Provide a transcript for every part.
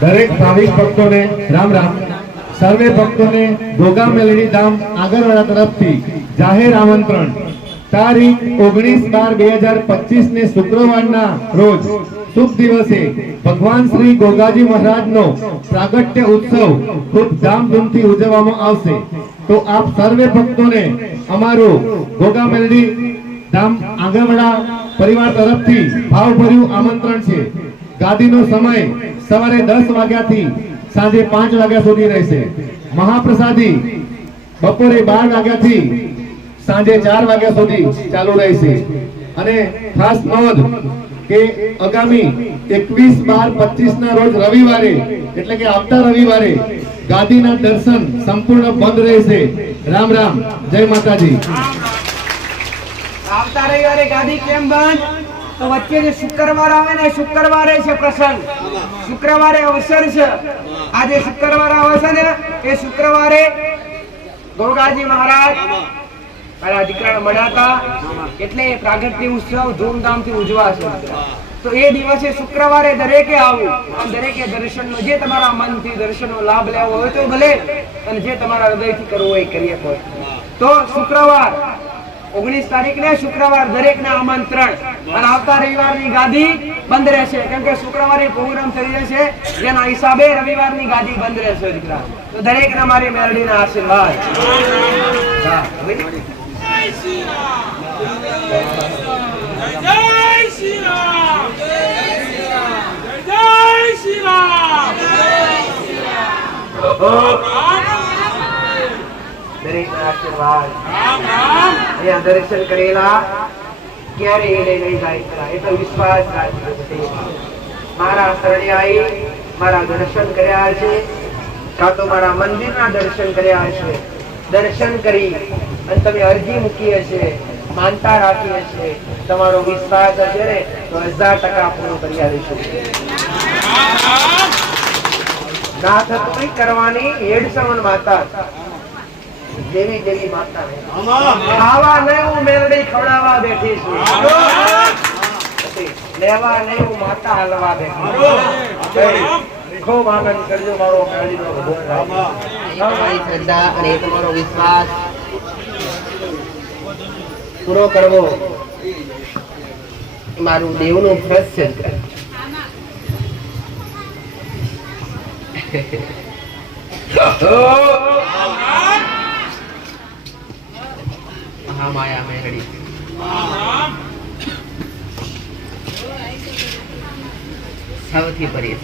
દરેક ભાવિક ભક્તોને રામ રામ। સર્વે ભક્તોને ગોગા મેલડી ધામ આગળવાળા તરફથી જાહેર આમંત્રણ। તારીખ 19/12/2025 ને શુક્રવારના રોજ શુભ દિવસે ભગવાન શ્રી ગોગાજી મહારાજનો પ્રાગટ્ય ઉત્સવ ખૂબ ધામધૂમથી ઉજવવામાં આવશે। તો આપ સર્વે ભક્તોને અમારું ગોગા મેલડી ધામ આગળવાળા પરિવાર તરફથી ભાવભર્યું આમંત્રણ છે। ગાદીનો સમય સવારે 10 વાગ્યાથી સાંજે 5 વાગ્યા સુધી રહેશે। મહાપ્રસાદી બપોરે 12 વાગ્યાથી સાંજે 4 વાગ્યા સુધી ચાલુ રહેશે। અને ખાસ નોંધ કે આગામી 21/12/25 ના રોજ રવિવારે એટલે કે આવતા રવિવારે ગાદીના દર્શન સંપૂર્ણ બંધ રહેશે। રામ રામ, જય માતાજી। આવતા રવિવારે ગાદી કેમ બંધ? તો વચ્ચે જે શુક્રવાર આવે ને શુક્રવારે છે પ્રસંગ, શુક્રવારે અવસર છે। આજે શુક્રવાર આવશે ને એ શુક્રવારે ગોગાજી મહારાજ મારા દીકરા મળ્યા એટલે પ્રાગટ્ય ઉત્સવ ધૂમધામથી ઉજવાશે। તો એ દિવસે શુક્રવારે દરેકે આવવું અને દરેકે દર્શનનો જે તમારા મનથી દર્શનનો લાભ લેવો હોય તો ભલે, અને જે તમારા હૃદયથી કરવું હોય કરીએ કોઈ। તો શુક્રવાર 19 તારીખને શુક્રવાર દરેકને આમંત્રણ। અને આવતા રવિવારની ગાદી બંધ રહેશે, કેમ કે શુક્રવારે પ્રોગ્રામ થઈ જશે, જેના હિસાબે રવિવારની ગાદી બંધ રહેશે દીકરા। તો દરેકને મારી મેલડીના આશીર્વાદ। દર્શન કરેલા ક્યારે એને નહીં જાય, એ તો વિશ્વાસ રાખજો। મારા શરણે આવી મારા દર્શન કર્યા છે, કાં તો મારા મંદિરના દર્શન કર્યા છે। દર્શન કરી અને તમે અરજી મૂકી હશે, માનતા રાખી હશે, તમારો વિશ્વાસ હશે ને તો 1000% પૂરું કરી આવીશું। ના થતું કરવાની હેડસમન માતા દેવી દેવી માતા ખાવા નહીં હું મેલડી ખવડાવવા બેઠી છું, લેવા નહીં હું માતા હલવા બેઠી। ખૂબ આનંદ કરજો મારો મેલડીનો તમારી શ્રદ્ધા અને તમારો વિશ્વાસ પૂરો કરવો મારું દેવનું ફરજ છે। મહામાયા મેલડી સૌથી પરી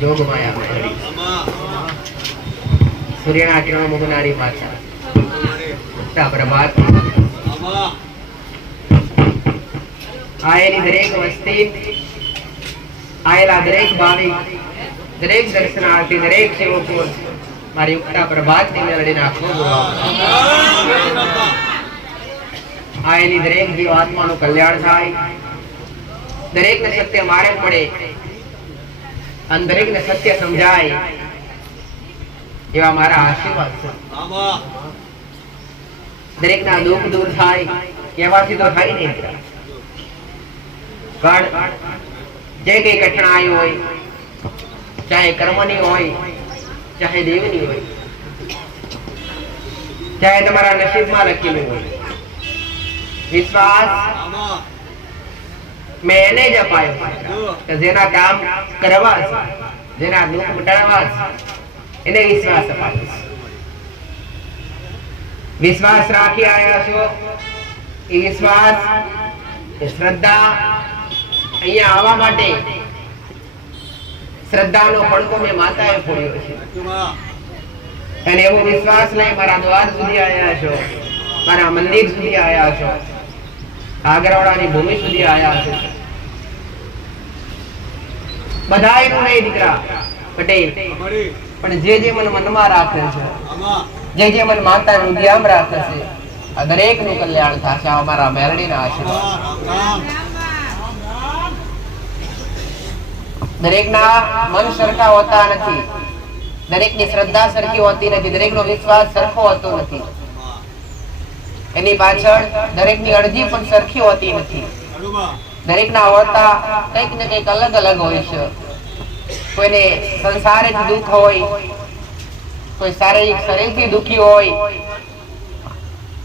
જોગમાયા મેલડી સૂર્યના કિરણો મુગનારી પાછા પ્રભાત આયેલી દરેક વસ્તી, આયેલા દરેક ભાવિક, દરેક દર્શનાર્થી, દરેક સેવકો મારી ઉક્તા પ્રભાતની મેલડીને આંખો આયેલી દરેક જીવાત્માનું કલ્યાણ થાય, દરેકને સત્ય માર્ગ મળે અને દરેકને સત્ય સમજાય એવા મારા આશીર્વાદ છે। દરેકના દુઃખ દૂર થાય કહેવાથી તો થાય નહીં, પણ જે કઈ કઠણાઈ હોય, ચાહે કર્મની હોય, ચાહે દેવની હોય, ચાહે તમારા નસીબમાં લખેલું હોય, વિશ્વાસ મેં એને જ અપાયો કે જેના કામ કરવા, જેના દુઃખ મટાડવા એને વિશ્વાસ અપાયો। વિશ્વાસ રાખી આવ્યા છો, એ વિશ્વાસ એ શ્રદ્ધા અહીંયા આવવા માટે શ્રદ્ધાનો પડકો મેં માતાએ ફોડ્યો છે, અને એવો વિશ્વાસ લઈ મારા દ્વાર સુધી આવ્યા છો, મારા મંદિર સુધી આવ્યા છો, આગરવાડાની ભૂમિ સુધી આવ્યા છો। બધાયનું નહીં દીકરા પટેલ, પણ જે મન મનમાં રાખે છે, જે મન માતાનું ધ્યાન રાખે છે, આ દરેકનું કલ્યાણ થશે। અમારા મેલડીના આશીર્વાદ। દરેકના મન સરખા હોતા નથી, દરેકની શ્રદ્ધા સરખી હોતી નથી, દરેકનો વિશ્વાસ સરખો હોતો નથી, એની પાછળ દરેકની અરજી પણ સરખી હોતી નથી। દરેકના હોતા કંઈક ને કંઈક અલગ અલગ હોય છે. કોઈને સંસારેથી દુઃખ હોય, કોઈ શારીરિક શરીરથી દુઃખી હોય,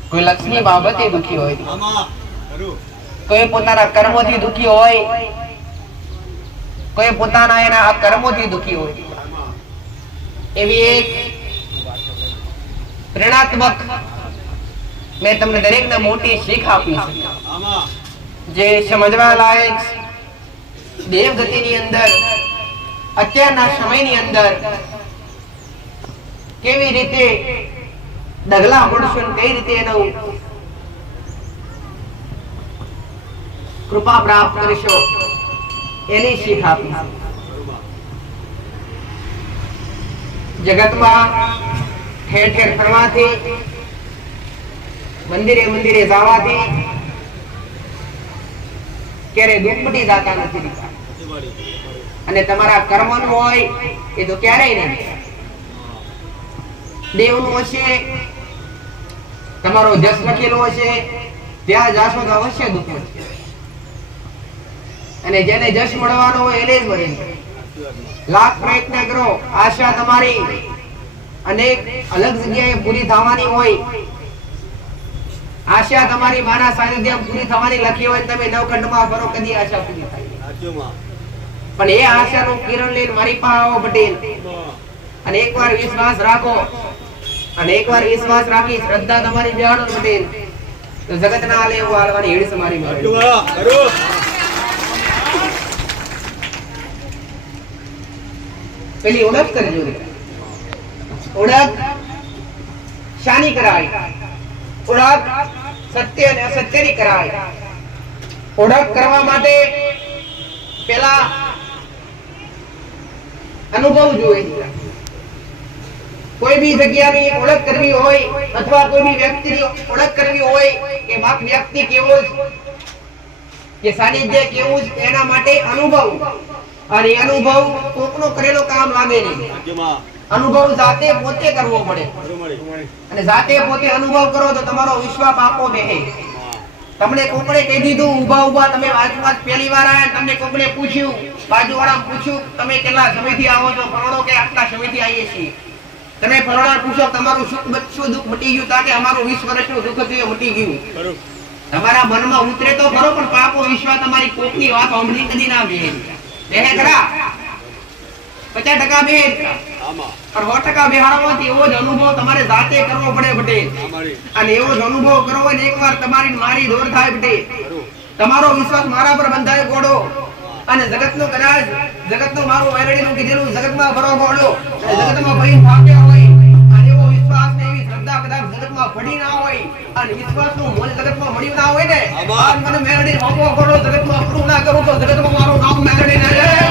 કોઈ લક્ષ્મી બાબતે દુઃખી હોય, કોઈ પોતાના કર્મોથી દુઃખી હોય, કોઈ પોતાના એના કર્મોથી દુઃખી હોય. એવી એક પ્રેરણાત્મક મેં તમને દરેકને મોટી શીખ આપી છે, જે સમજવા લાયક દેવગતિની અંદર અત્યારના સમયની અંદર કેવી રીતે ડગલા પડશો, કઈ રીતે એનું કૃપા પ્રાપ્ત કરશો એની શીખ આપી. જગતમાં ઠેર ઠેર ફરવાથી, મંદિરે મંદિરે જવાથી ક્યારે દુઃખ મટી જતા નથી. અને તમારા કર્મનું હોય એ તો ક્યારેય નહીં. દેવનું હશે, તમારો જસ લખેલો હશે, ત્યાં જાશો તો અવશ્ય દુઃખ મળશે. અને જેને જશ મળવાનો હોય એને જ મળે. લાખ પ્રયત્ન કરો, આશા તમારી અનેક અલગ જગ્યાએ પૂરી થવાની હોય, આશા તમારી માના સાનિધ્યમાં પૂરી થવાની લખી હોય, તમે નવખંડમાં ફરો, કદી આશા પૂરી થાય. પણ એ આશાનું કિરણ લઈને મારી પાસે આવો પટેલ, અને એકવાર વિશ્વાસ રાખો, અને એકવાર વિશ્વાસ રાખી શ્રદ્ધા તમારી બેહાડો પટેલ, તો જગતના આલે એવું હાલવાની હેડ તમારી મળે. પેલી ઓળખ કરજો. ઓળખ શાની કરાય? ઓળખ સત્ય અને અસત્યની કરાય. ઓળખ કરવા માટે પેલા અનુભવ જોઈએ. કોઈ બી જગ્યાની ઓળખ કરવી હોય અથવા કોઈ બી વ્યક્તિની ઓળખ કરવી હોય કે માત્ર વ્યક્તિ કેવો કે સાનિધ્ય કેવું, એના માટે અનુભવ. અને અનુભવ કોકનો કરેલો કામ લાગે નહીં. અનુભવ જાતે પોતે કરવો પડે. અને જાતે પોતે અનુભવ કરો તો તમારો વિશ્વાસ પાકો બેહે. તમને કોકણે કહી દીધું ઊભા ઊભા તમે આજુબાજુ પહેલી વાર આયા, તમને કોકણે પૂછ્યું, બાજુવાળા પૂછ્યું તમે કેટલા સમયથી આવો છો? ફરોડો કે આટલા સમયથી આવીએ છીએ. તમે ફરોડા પૂછો તમારું સુખ બચ્ચું દુઃખ મટી ગયું, તાકે અમારું 20 વર્ષનું દુઃખ હતું મટી ગયું. તમારા મનમાં ઉતરે તો ખરો, પણ પાકો વિશ્વાસ તમારી કોકની વાત સાંભળી કદી ના બેહે. બેહે ખરા 50% બેહે, પણ 100% બેહાડવાથી એવો જ અનુભવ તમારે જાતે કરવો પડે પટેલ. અને એવો જ અનુભવ કરવો ને એકવાર તમારી મારી દોર થાય પટેલ, તમારો વિશ્વાસ મારા પર બંધાય ગોળો. અને જગતનો કદાચ જગતનો મારું વેરડીનું કીધેલું જગતમાં ભરો ગોળો, જગતમાં ભઈ થાક્યા હોય, અને એવો વિશ્વાસ ને એવી શ્રદ્ધા કદાચ જગતમાં પડી ના હોય, અને વિશ્વાસનું મોલ જગતમાં મળ્યું ના હોય ને, આજ મને મેરડી હોવો ગોળો જગતમાં પૂરું ના કરું તો જગતમાં મારું નામ મેરડી ના જાય.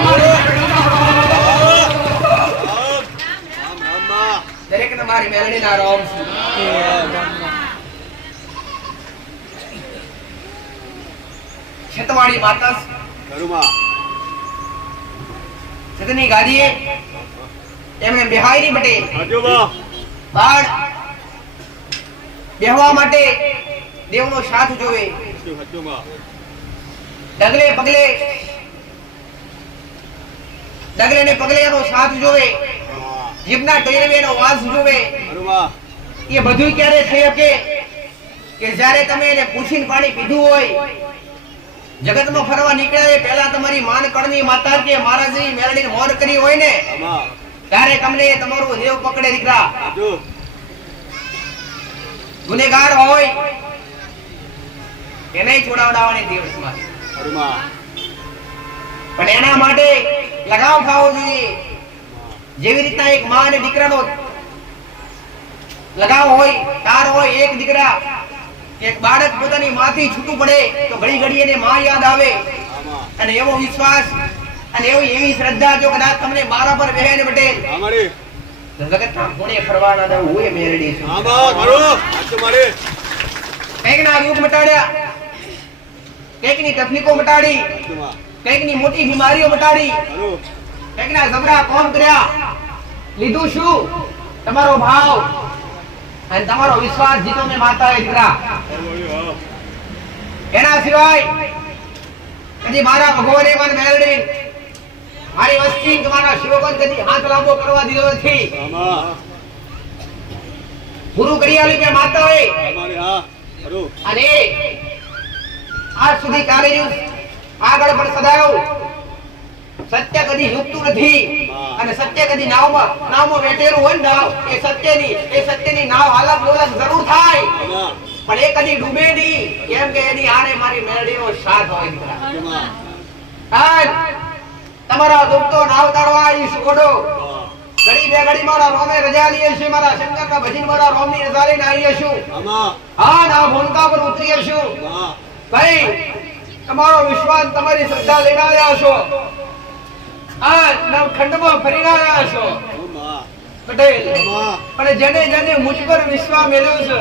દરેકને મારી મેરડીના રામ છતવાડી માતા સદની ગાદીએ એમણે બેહાયરી બટે બાળ બેહવા માટે દેવનો સાથ જોવે. ડગલે ને પગલે એનો સાથ જોવે, જીભના ટેરવે એનો વાસ જોવે. એ બધું ક્યારે થઈ શકે કે જ્યારે તમે એને પૂછીને પાણી પીધું હોય, જગતમાં ફરવા નીકળ્યા પહેલા તમારી માનકળની માતા કે મહારાજની મેરડીને મોર કરી હોય ને, ત્યારે તમને તમારું દેવ પકડે. દીકરા ગુનેગાર હોય એને છોડાવડાવવાની દિવસમાં, પણ એના માટે લગાવ થવો જોઈએ. જેવી રીતના એક માં અને દીકરાનો લગાવ હોય, તાર હોય, એક દીકરા એક બાળક પોતાની માથી છૂટું પડે તો ઘડી ઘડી એને માં યાદ આવે. અને એવો વિશ્વાસ અને એવી શ્રદ્ધા જો કદાચ તમને મારા પર બેહે ને બટેલ, જગતના કોણે ફરવાના દે હોય મેરડી છે. કઈકના રોગ મટાડ્યા, કઈકની તકલીફો મટાડી, કઈકની મોટી બીમારીઓ મટાડી, કઈકના જબરા કોમ કર્યા. લીધું શું? તમારો ભાવ અને તમારો વિશ્વાસ જીતો મેં માતા દીકરા. એના સિવાય કદી મારા ભગવાને મને મેળવી મારી વસ્તી તમારા શિવગણ કદી હાથ લાંબો કરવા દીધો નથી. ગુરુ કરિયાલી મે માતા હોય અને આજ સુધી ચાલી રહ્યું આગળ પણ સદાયો સત્ય કદી ઝૂકતું નથી અને સત્ય કદી નાવમાં બેઠેલું હોય ને એ સત્યની નાવ હાલત બોલત જરૂર થાય પણ એ કદી ડૂબે નહીં કેમ કે એની આને મારી મેળડીનો સાથ હોય દીકરા. આજ તમારા દુઃખતો નાવ તારવા ઈ સુગડો ઘડી બે ઘડી મારા રોમે રજા લઈએ છે મારા શંકરના ભજન મારા રોમની રજા લઈને આવીએ છું. હા ના ભૂલકા પર ઉતરીએ છું. ભાઈ તમારો વિશ્વાસ તમારી શ્રદ્ધા લઈને આવ્યા છો. આ નવ ખંડમાં ફરીને આવ્યા છો પટેલ. પણ જેને જેને મુજ પર વિશ્વાસ મેળ્યો છે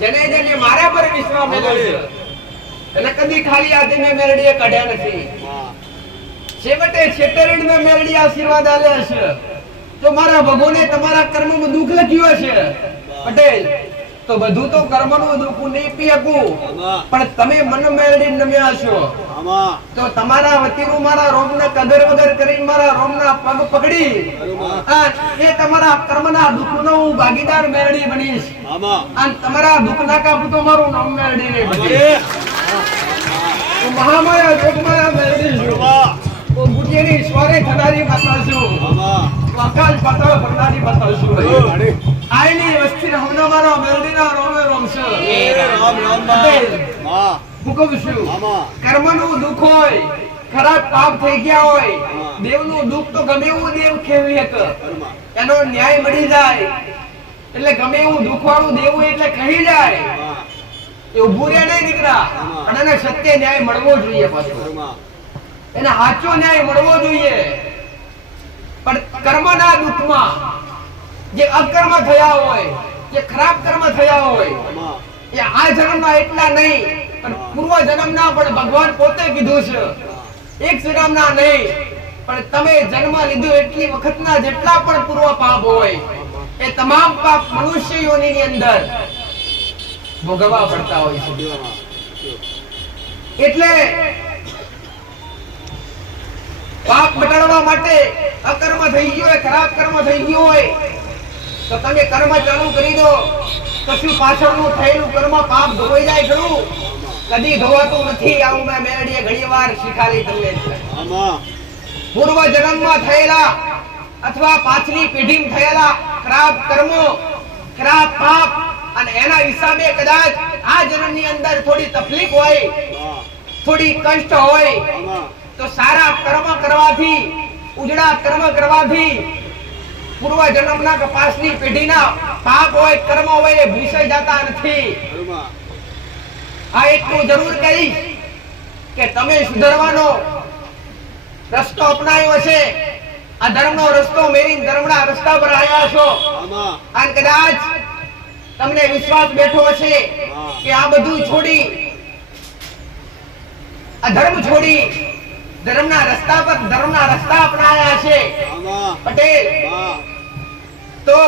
જેને જેને મારા પર વિશ્વાસ મેળ્યો છે એટલે કદી ખાલી હાથે મેં મેળડીએ કાઢ્યા નથી. છેવટે છેતરીને મેં મેળડી આશીર્વાદ આલ્યા છે. તો મારા ભગવાને તમારા કર્મમાં દુઃખ લખ્યું છે પટેલ તો બધું તો કર્મનું દુઃખ નહીં પી શકું પણ તમે મન મેળડી નમ્યા છો તો તમારા વતીનું મારા રોમના કદર વગર કરીને મારા રોમના પગ પકડી એ તમારા કર્મના દુઃખનો હું ભાગીદાર મેળડી બનીશ અને તમારા દુઃખના કાપું તો મારું નામ મેળડી નહીં બનીશ. હું મહામાયા જોગમાયા મેળડી છું. હું બુટિયાની સ્વરે થનારી માતા છું. અકાલ પાતાળ ભરનારી માતા છું. આઈની વસ્તી હમણાં મારા મેળડીના રોમે રોમ છે. હું કહું છું કર્મનું દુઃખ હોય ખરાબ પાપ થઈ ગયા હોય દેવનું દુઃખ તો ગમે એવું દેવ ખેવી શકે એનો ન્યાય મળી જાય એટલે ગમે એવું દુઃખ વાળું દેવું એટલે કહી જાય એ ઉભું રહે નહીં દીકરા પણ એને સત્ય ન્યાય મળવો જોઈએ પાછો એને સાચો ન્યાય મળવો જોઈએ. પણ કર્મના દુઃખમાં જે અકર્મ થયા હોય જે ખરાબ કર્મ થયા હોય એ આ જન્મના એટલા નહીં પણ પૂર્વ જન્મના પણ ભગવાન પોતે કીધું છે એક જન્મના નહીં પણ તમે જન્મ લીધો એટલી વખતના જેટલા પણ પૂર્વ પાપ હોય એ તમામ પાપ મનુષ્ય યોનિની અંદર ભોગવવા પડતા હોય છે. એટલે પાપ મટાડવા માટે અકર્મ થઈ ગયો હોય ખરાબ કર્મ થઈ ગયું હોય તો તમે કર્મ ચાલુ કરી દો. કશું પાછળનું થયેલું કર્મ પાપ ધોવાઈ જાય ખરું કદી ધોવાતું નથી. આવું મેં મેળડીએ ઘણીવાર શીખાડી તમને. પૂર્વ જન્મમાં થયેલા અથવા પાછલી પેઢીમાં થયેલા ખરાબ કર્મો ખરાબ પાપ અને એના હિસાબે કદાચ આ જન્મની અંદર થોડી તકલીફ હોય થોડી કષ્ટ હોય તો સારા કર્મ કરવાથી ઉજળા કર્મ કરવાથી પૂર્વ જન્મના કે પાછલી પેઢીના પાપ હોય કર્મ હોય એ ભૂસાઈ જતા નથી. આ એટલું જરૂર કહીશ કે તમે સુધરવાનો રસ્તો અપનાવ્યો છે. આ ધર્મનો રસ્તો મેરીને ધર્મના રસ્તા પર આવ્યા છો અને કદાચ તમને વિશ્વાસ બેઠો હશે કે આ બધું છોડી આ ધર્મ છોડી ધર્મના રસ્તા અપનાયા છે પટેલ તો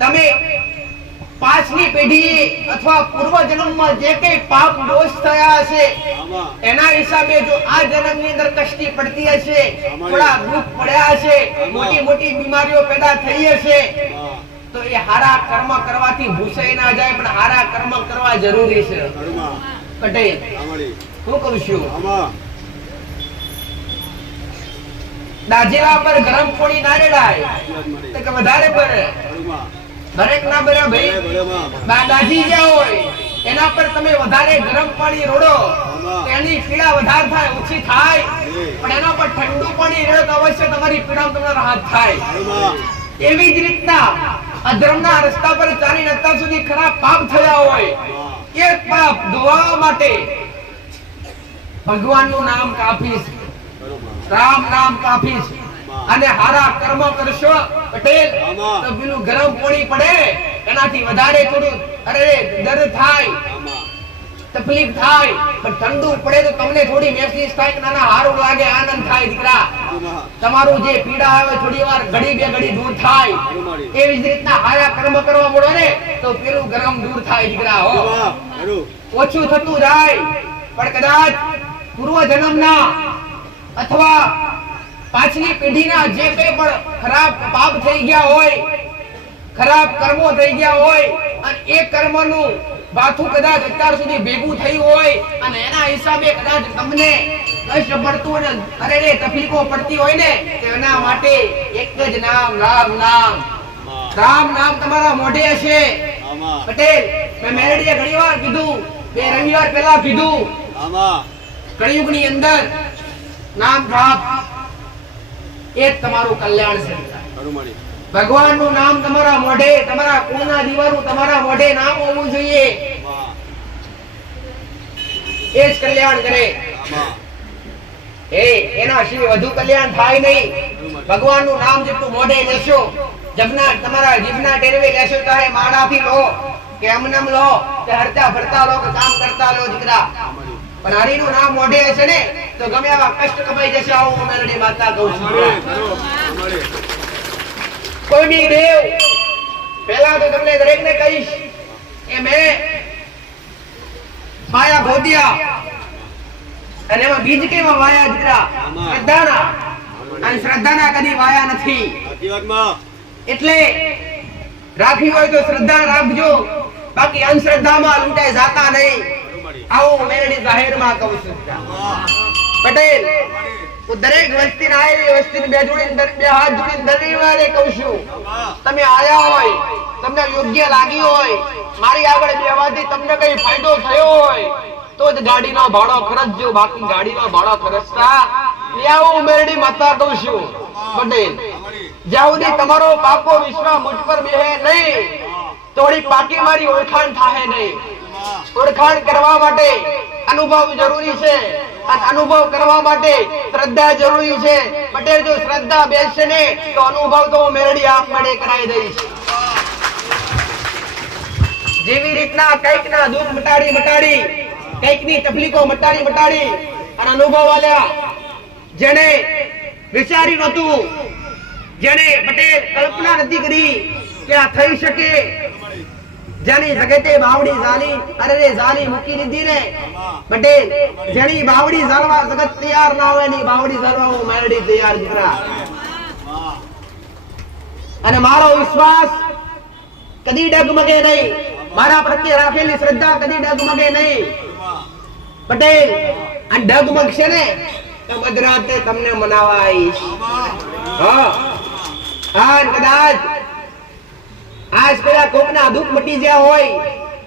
તમે પાછલી પેઢી અથવા પૂર્વ જન્મમાં જે કઈ પાપ દોષ થયા હશે એના હિસાબે જો આ જન્મની અંદર કષ્ટી પડતી હશે થોડા દુઃખ પડ્યા હશે મોટી મોટી બીમારીઓ પેદા થઈ હશે તો એ હારા કર્મ કરવાથી ભૂસાઈ ના જાય પણ હારા કર્મ કરવા જરૂરી છે પટેલ. હું કરું છું દાજેલા પર ગરમ પાણી ના રેડાય તો કે વધારે પડે દરેક ના બરે ભાઈ દાજી જ્યાં હોય એના પર તમે વધારે ગરમ પાણી રોડો તો એની પીડા વધારે થાય ઓછી થાય પણ એના પર ઠંડુ પાણી રેડો તો અવશ્ય તમારી પીડા તમને રાહત થાય. એવી જ રીતના અધર્મના રસ્તા પર ચાલીને અત્યાર સુધી ખરાબ પાપ થયા હોય એ પાપ ધોવા માટે ભગવાનનું નામ કાફી છે રામ નામ કાફી છે અને હારા કર્મ કરશો પટેલ તો પેલું ગરમ પાણી પડે એનાથી વધારે થોડું દર્દ થાય તકલીફ થાય પણ ઠંડુ પડે તો તમને થોડી મહેસૂસ થાય કે નાના હારું લાગે આનંદ થાય દીકરા તમારું જે પીડા આવે થોડી વાર ઘડી બે ઘડી દૂર થાય એવી જ રીતના હારા કર્મ કરવા મળો ને તો પેલું ગરમ દૂર થાય દીકરા હો ઓછું થતું જાય પણ કદાચ પૂર્વ જન્મના અથવા પાછલી પેઢીના જે કંઈ પણ ખરાબ પાપ થઈ ગયા હોય, ખરાબ કર્મો થઈ ગયા હોય અને એ કર્મનું બાથું કદાચ અત્યાર સુધી ભેગું થયું હોય અને એના હિસાબે કદાચ તમને કષ્ટ પડતું અને અરે રે તકલીફો પડતી હોય ને, તો એના માટે એક જ નામ, રામ નામ. રામ નામ તમારા મોઢે હશે. પટેલ, મેં મેલડીએ ઘણીવાર કીધું, બે રવિવાર પહેલા કીધું, કળિયુગની અંદર નામ જાપ એ જ તમારું કલ્યાણ છે. ભગવાનનું નામ તમારા મોઢે, તમારા કુળના દીવાનું તમારા મોઢે નામ હોવું જોઈએ. એ જ કલ્યાણ કરે. એના સિવાય વધુ કલ્યાણ થાય નહીં. ભગવાનનું નામ જેટલું મોઢે લેશો, જબના તમારા જીભના ટેરવે લેશો, ચાહે માળાથી લો કે અમનમ લો કે હરતા ફરતા લો કે કામ કરતા લો દીકરા, પણ હરિનું નામ મોઢે હશે ને તો ગમે એવા કષ્ટ કપાઈ જશે. આવું મેલડી માતા કહું છું. કોઈની દેવ પહેલા તો તમને દરેકને કહીશ કે મેં માયા ગોદ્યા અને એમાં બીજ કેવા વાયા દીકરા? શ્રદ્ધાના. અને શ્રદ્ધાના કદી વાયા નથી. એટલે રાખી હોય તો શ્રદ્ધા રાખજો, બાકી અંધશ્રદ્ધામાં લૂંટાઈ જાતા નહીં. આવું મેલડી જાહેરમાં કહું છું. પટેલ, હું દરેક વસ્તીને આવેલી વસ્તીને બે હાથ જોડીને દરેક કહું છું, તમે આયા હોય, તમને યોગ્ય લાગી હોય, મારી આગળ બેવાથી તમને કઈ ફાયદો થયો હોય તો જ ગાડીનો ભાડો ખર્ચજો, બાકી ગાડીનો ભાડો ખર્ચતા આવું મેલડી માતા કહું છું. પટેલ, જ્યાં સુધી તમારો પાકો વિશ્વાસ મુજ પર બેહે નહીં, થોડી પાકી મારી ઓળખાણ થાય નહીં. ઓળખાણ કરવા માટે અનુભવ જરૂરી છે અને અનુભવ કરવા માટે શ્રદ્ધા જરૂરી છે. પટેલ, જો શ્રદ્ધા બેસશે ને તો અનુભવ તો મેળડી આપમેળે કરાવી દઈશ. જેવી રીતના કઈક ના દુઃખ મટાડી કઈક ની તકલીફો મટાડી અને અનુભવ વાળા જેને વિચાર્યું નતું, જેને પટેલ કલ્પના નથી કરી કે આ થઈ શકે, જેની જગતે બાવડી ઝાલી, અરે રે ઝાલી મૂકી દીધી ને પટેલ, જેની બાવડી ઝાલવા જગત તૈયાર ના હોય ની બાવડી ઝાલવા હું મેલડી તૈયાર દીકરા. અને મારો વિશ્વાસ કદી ડગમગે નહીં, મારા પ્રત્યે રાખેલી શ્રદ્ધા કદી ડગમગે નહીં. પટેલ, આ ડગમગશે ને તો મધરાતે તમને મનાવા આવીશ. હા, કદાચ આજ પેલા કોકના દુઃખ મટી ગયા હોય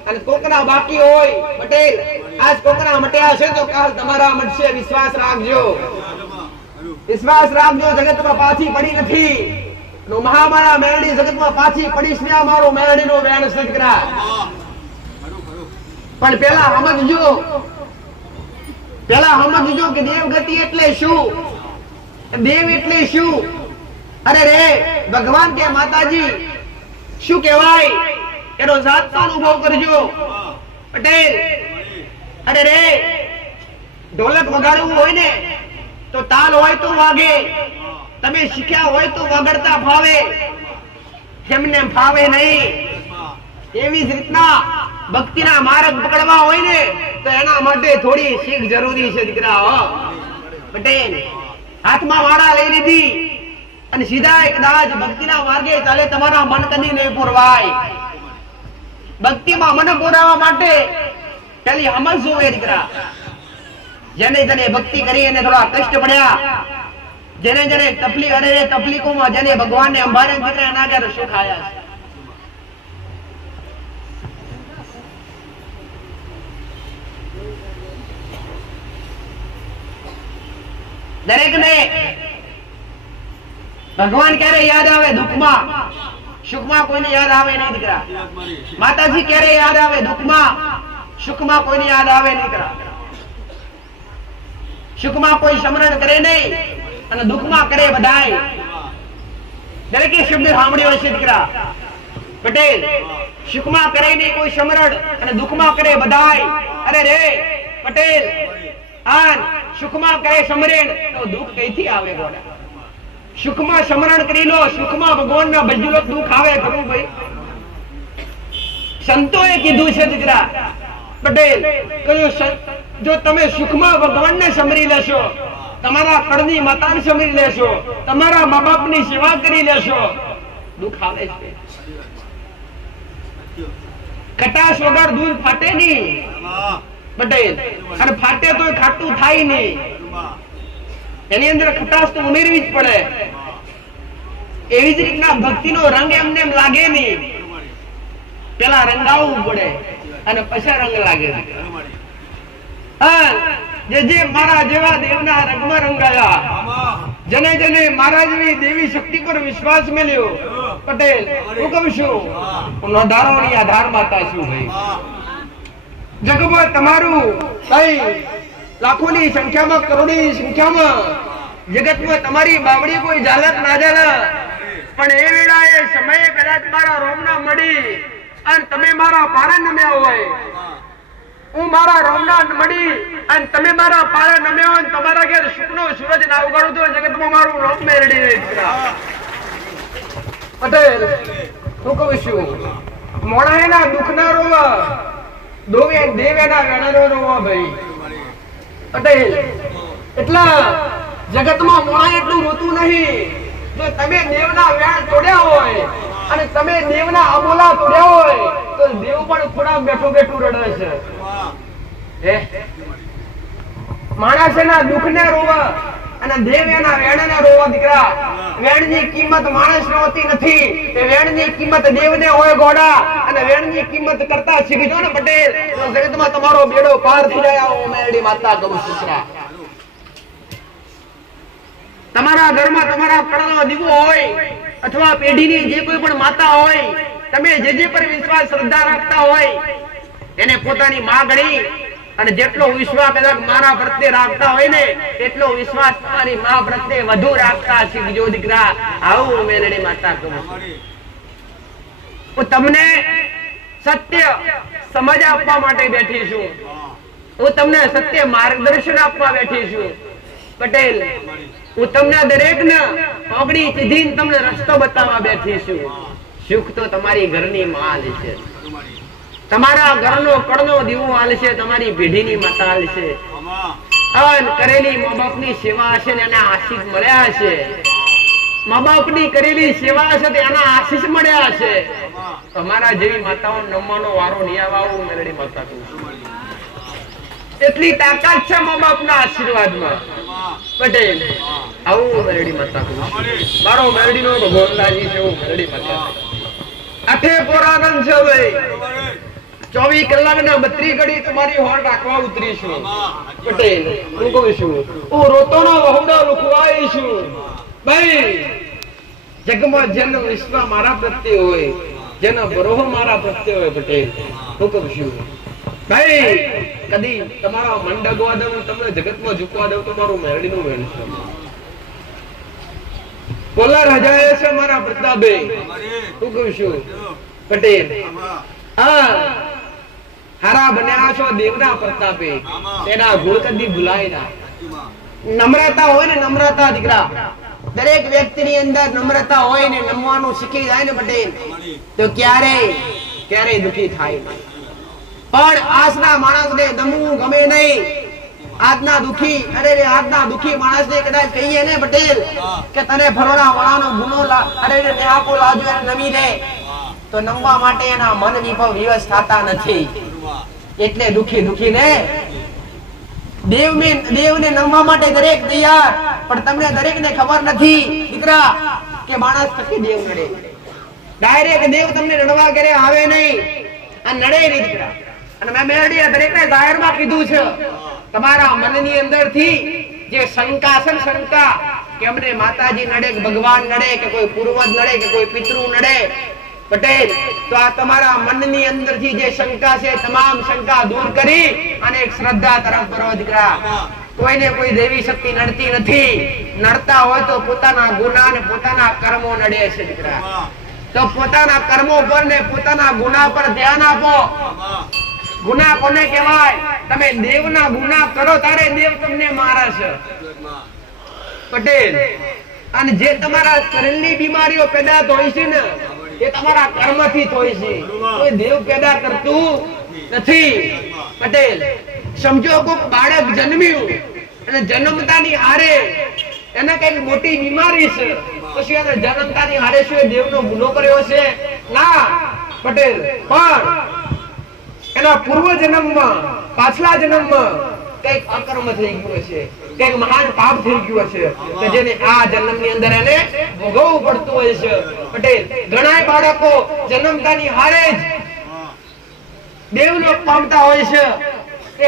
અને કોકના બાકી હોય, પટેલ આજ કોકના મટ્યા છે તો કાલ તમારા મટશે. વિશ્વાસ રાખજો, વિશ્વાસ રાખજો. જગતમાં પાછી પડી નથી. મહામારા મેલડી જગતમાં પાછી પડીશ ને અમારો મેલડીનો વેણ સદકરા. પણ પેલા સમજજો કે દેવગતિ એટલે શું, દેવ એટલે શું? અરે રે ભગવાન કે માતાજી શું કહેવાય એનો જાતનો અનુભવ કરજો. પટેલ, અરે રે ઢોલક વગાડવું હોય ને તો તાલ હોય તો વાગે, તમે શીખ્યા હોય તો વગાડતા ફાવે, એમને ફાવે નહીં. એવી જ રીતના ભક્તિના માર્ગ પકડવા હોય ને તો એના માટે થોડી શીખ જરૂરી છે દીકરા. પટેલ, હાથમાં માળા લઈ લીધી અને સીધા કદાચ ભક્તિના માર્ગે ચાલે, તમારા મન કદી નહીં પૂરવાય. ભક્તિમાં મન પૂરાવા માટે પેલી સમજ જોવે દીકરા. જેને ભક્તિ કરી એને થોડા કષ્ટ પડ્યા, જેને તકલીફોમાં જેને ભગવાનને અંબારે દીકરા એના ઘરે સુખ આયા છે. દરેકને ભગવાન ક્યારે યાદ આવે? દુઃખમાં. સુખમાં કોઈને યાદ આવે નહીં દીકરા. માતાજી ક્યારે યાદ આવે? દુઃખમાં. સુખમાં કોઈને યાદ આવે નહીં દીકરા. સુખમાં કોઈ સ્મરણ કરે નહીં અને દુઃખમાં કરે બધાય. દરેકે શબ્દ સાંભળ્યો હશે દીકરા. પટેલ, સુખમાં કરે નહીં કોઈ સ્મરણ અને દુઃખમાં કરે બધાય. અરે રે પટેલ, આન સુખમાં કરે સ્મરણ તો દુઃખ કઈથી આવે ગોડા? સુખમાં સ્મરણ કરી લો, સુખમાં ભગવાનના ભજલો દુઃખ આવે ખરું ભાઈ? સંતોએ કીધું છે દીકરા. પટેલ, કયું જો તમે સુખમાં ભગવાનને સમરી લેશો, તમારા કળની માતાને સમરી લેશો, તમારા મા બાપની સેવા કરી લેશો, દુઃખ આવે છે. ખટાશ વગર દૂધ ફાટે નહીં પટેલ, અને ફાટે તો ખાટું થાય નહીં. એની અંદર ખટાશ તો ઉમેરવી જ પડે. એવી જ રીતના ભક્તિનો રંગ એમને એમ લાગે નહીં, પેલા રંગાવવું પડે અને પછી રંગ લાગે. જે મારા જેવા દેવના રંગમાં રંગાયા, જને જને મારા જેવી દેવી શક્તિ પર વિશ્વાસ મેલ્યો, પટેલ હું કહું છું, નોંધારોની આધાર માતા છું ભાઈ. જગમાં તમારું ભાઈ લાખોની સંખ્યામાં, કરોડોની સંખ્યામાં જગતમાં તમારી બાવડી કોઈ જાલત ના જાલે, પણ એ વેળાએ સમયે કદાચ મારા રોમના મળી અને તમે મારા પારા નમ્યા હોય, હું મારા રોમના મળી અને તમે મારા પારા નમ્યા હોય, તમારા ઘેર શુકનો સૂરજ ના ઉગાડું તો જગતમાં મારું રોમ મેળડી રહે. પટેલ હું કહું છું, મોણાએના દુઃખના રોવા, દેવેના વેણાનો રોવા ભાઈ. પટેલ એટલા જગતમાં મોણા એટલું રોતું નહીં. જો તમે દેવના વેણ તોડ્યા હોય અને તમે દેવના અબોલા તોડ્યા હોય તો દેવ પણ ખોડા બેઠું બેઠું રડે છે. માણસના દુઃખને રોવા અને દેવ એના વેણને રોવા. દીકરા, વેણની કિંમત માણસને હોતી નથી, એ વેણની કિંમત દેવને હોય ગોડા, અને વેણની કિંમત કરતા શીખજો ને પટેલ, તો જગતમાં તમારો બેડો પાર થઈ જાય. આવો મેરડી માતા કહું છું. તમારા ઘરમાં તમારા કળનો દીવો હોય અથવા પેઢીની જે કોઈ પણ માતા હોય, તમે જે પર વિશ્વાસ શ્રદ્ધા રાખતા હોય એને પોતાની માં ગણી અને જેટલો વિશ્વાસ કદાચ મારા પ્રત્યે રાખતા હોય ને એટલો વિશ્વાસ તમારી માં પ્રત્યે વધુ રાખતા શીખજો દીકરા. આવું મેલડી માતા કહું છું. હું તમને સત્ય સમજ આપવા માટે બેઠી છું, હું તમને સત્ય માર્ગદર્શન આપવા બેઠી છું. પટેલ હું તમને દરેકને ઓગણી સીધી તમને રસ્તો બતાવવા બેઠી છું. સુખ તો તમારી ઘરની માં છે, તમારા ઘરનો કળનો દીવો હાલશે, તમારી પેઢીની માતા હાલશે. કરેલી મા બાપની સેવા હશે ને એના આશીષ મળ્યા હશે. મા બાપની કરેલી સેવા હશે તો એના આશીષ મળ્યા હશે. તમારા જેવી માતાઓ નમવાનો વારો નહીં આવવા મેલડી માતા કહું છું. એટલી તાકાત છે મા બાપના આશીર્વાદમાં. પટેલ આવું મેલડી માતા કહું છું. મારો મેલડીનો ભગવાનલાજી છે, હું મેલડી માતા. આઠે પોરાનંદ છે ભાઈ. 24 કલાકના 32 ઘડી તમારી હોર રાખવા ઉતરી છું. પટેલ હું કહું છું, હું રોતોનો વહુડો લુખવાઈ છું ભાઈ. જગમાં જેનો વિશ્વાસ મારા પ્રત્યે હોય, જેનો ભરોસો મારા પ્રત્યે હોય, પટેલ હું કહું છું ભાઈ, કદી તમારા મન ડગવા દઉં, તમને જગતમાં ઝૂકવા દઉં તો મારું મેરડીનું વેણ છે. બોલા રાજા છે મારા પ્રતાપે. હું કહું છું પટેલ, હારા બન્યા છો દેવના પ્રતાપે, તેના ગુણ કદી ભૂલાય ના. નમ્રતા હોય ને, નમ્રતા દીકરા, દરેક વ્યક્તિની અંદર નમ્રતા હોય ને, નમવાનું શીખી જાય ને પટેલ, તો ક્યારે દુખી થાય. પણ આજના માણસને નમવું ગમે નહીં. આજના દુખી માણસને કદાચ કહીએ ને પટેલ કે તને ફરોડા વાળાનો ગુનો આપો લાજો એને નમી લે, તો નમવા માટે એના મન વિવશ થતા નથી. એટલે દુખી ને દેવને નમવા માટે દરેક તૈયાર, પણ તમને દરેકને ખબર નથી દીકરા કે માણસ થકી દેવ નડે. ડાયરેક્ટ દેવ તમને નડવા કરે આવે નહીં, આ નડે નહીં દીકરા. અને મેં મેરડી દરેકને જાહેરમાં કીધું છે, તમારા મનની અંદરથી જે શંકા છે ને, શંકા કે અમને માતાજી નડે કે ભગવાન નડે કે કોઈ પૂર્વજ નડે કે કોઈ પિતૃ નડે, પટેલ તો આ તમારા મનની અંદરથી જે શંકા છે તમામ શંકા દૂર કરી અને એક શ્રદ્ધા તરફ કરો દીકરા. કોઈને કોઈ દેવી શક્તિ નડતી નથી. નડતા હોય તો પોતાના ગુના અને પોતાના કર્મો નડે છે દીકરા. તો પોતાના કર્મો પર ને પોતાના ગુના પર ધ્યાન આપો. ગુના કોને કહેવાય? તમે દેવના ગુના કરો તારે દેવ તમને મારે છે પટેલ. અને જે તમારા શરીરની બીમારીઓ પેદા થાય છે ને એ તમારા કર્મથી થાય છે, કોઈ દેવ પેદા કરતું નથી પટેલ. સમજો કોક બાળક જન્મ્યું અને જન્મતાની હારે એને કઈક મોટી બીમારી છે, પછી એને જન્મતાની હારે શું દેવનો ગુનો કર્યો છે? ના પટેલ, પણ એના પૂર્વ જન્મમાં, પાછલા જન્મમાં કઈક અકર્મ થઈ ગયું છે, કઈક મહાન પાપ થઈ ગયું છે કે જેને આ જન્મની અંદર એને ભોગવવું પડતું હોય છે. પટેલ, ઘણા બાળકો જન્મતાની હારે જ દેવલોક પામતા હોય છે.